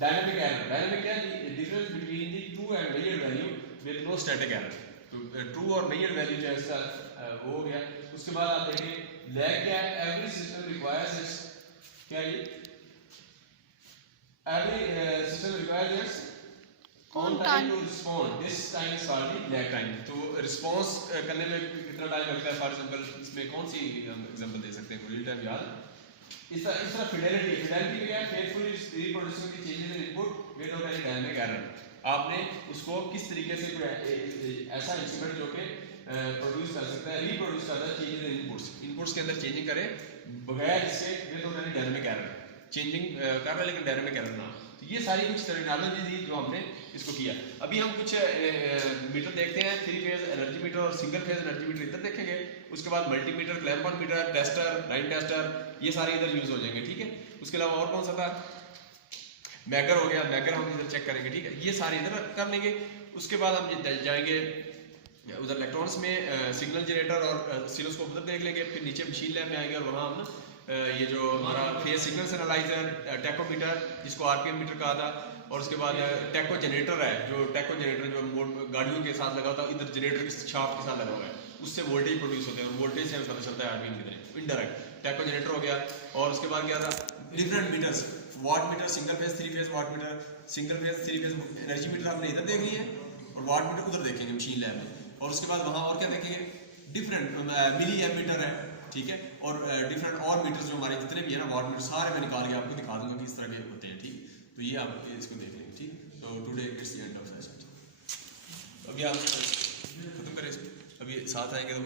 डायनामिक एरर, डायनामिक क्या है, difference between the true and measured value with no static error, तो ट्रू और मेजर्ड वैल्यू जो है इसका वो हो गया। उसके बाद आप देखें लैग क्या है? एवरी सिस्टम रिक्वायर्स इट्स, क्या ये every system requires its on time to respond, this time is called the lag time. तो रिस्पॉन्स करने में कितना टाइम लगता है? फॉर एग्जांपल इसमें कौन सी हम एग्जांपल दे सकते हैं? रियल टाइम याद इस तरह फिडेलिटी क्या है? Faithfully reproducing the changes in input without any dynamic error. आपने उसको किस तरीके से ऐसा इंस्ट्रूमेंट जो कि प्रोड्यूस कर सकता है, रिप्रोड्यूस करता है चेंजेस इन इनपुट्स के अंदर चेंजिंग करे बगैर इसके without any dynamic error, changing कर रहा है लेकिन डायनामिक एरर ना। तो ये सारी कुछ टर्मिनोलॉजी थी जो हमने इसको किया। अभी हम कुछ मीटर देखते हैं, 3 फेज एनर्जी मीटर और सिंगल फेज एनर्जी मीटर इधर देखेंगे। उसके बाद multimeter, clamp on meter, tester, line tester, ये सारे इधर यूज हो जाएंगे, ठीक है। उसके अलावा और कौन सा था? मैगर हो गया, मैगर हम इधर चेक करेंगे, ठीक है। ये सारे इधर कर लेंगे। उसके बाद हम जाएंगे उधर इलेक्ट्रॉनिक्स में, सिग्नल जनरेटर और ऑसिलोस्कोप उधर देख लेंगे। फिर नीचे मशीन लैब में आएंगे और वहाँ हम ये जो हमारा फेज सिग्नल्स एनालाइजर, टेकोमीटर जिसको आरपीएम मीटर कहा था, और उसके बाद टेको जनरेटर है, जो टेको जनरेटर जो गाड़ियों के साथ लगा होता है, इधर जनरेटर के शाफ्ट के साथ लगा हुआ है, उससे वोल्टेज प्रोड्यूस होते हैं और वोल्टेज से पता चलता है आरपीएम कितने, इनडायरेक्ट टेको जनरेटर हो गया। और उसके बाद क्या था? Different meters, watt meter, single phase, 3 phase watt meter, single phase 3 phase energy meter आपने इधर देख लिए और वाट मीटर उधर देखेंगे मशीन लैब में। और उसके बाद वहाँ और क्या देखेंगे? डिफरेंट मिली एमीटर है, ठीक है। और डिफरेंट और मीटर्स जो हमारे जितने भी है ना वाट मीटर, सारे मैं निकाल के आपको दिखा दूंगा किस तरह के होते हैं, ठीक। तो ये आप इसको देख लेंगे, ठीक। तो today it's the end of session. अभी आप खत्म करें इसको, अभी साथ आएंगे तो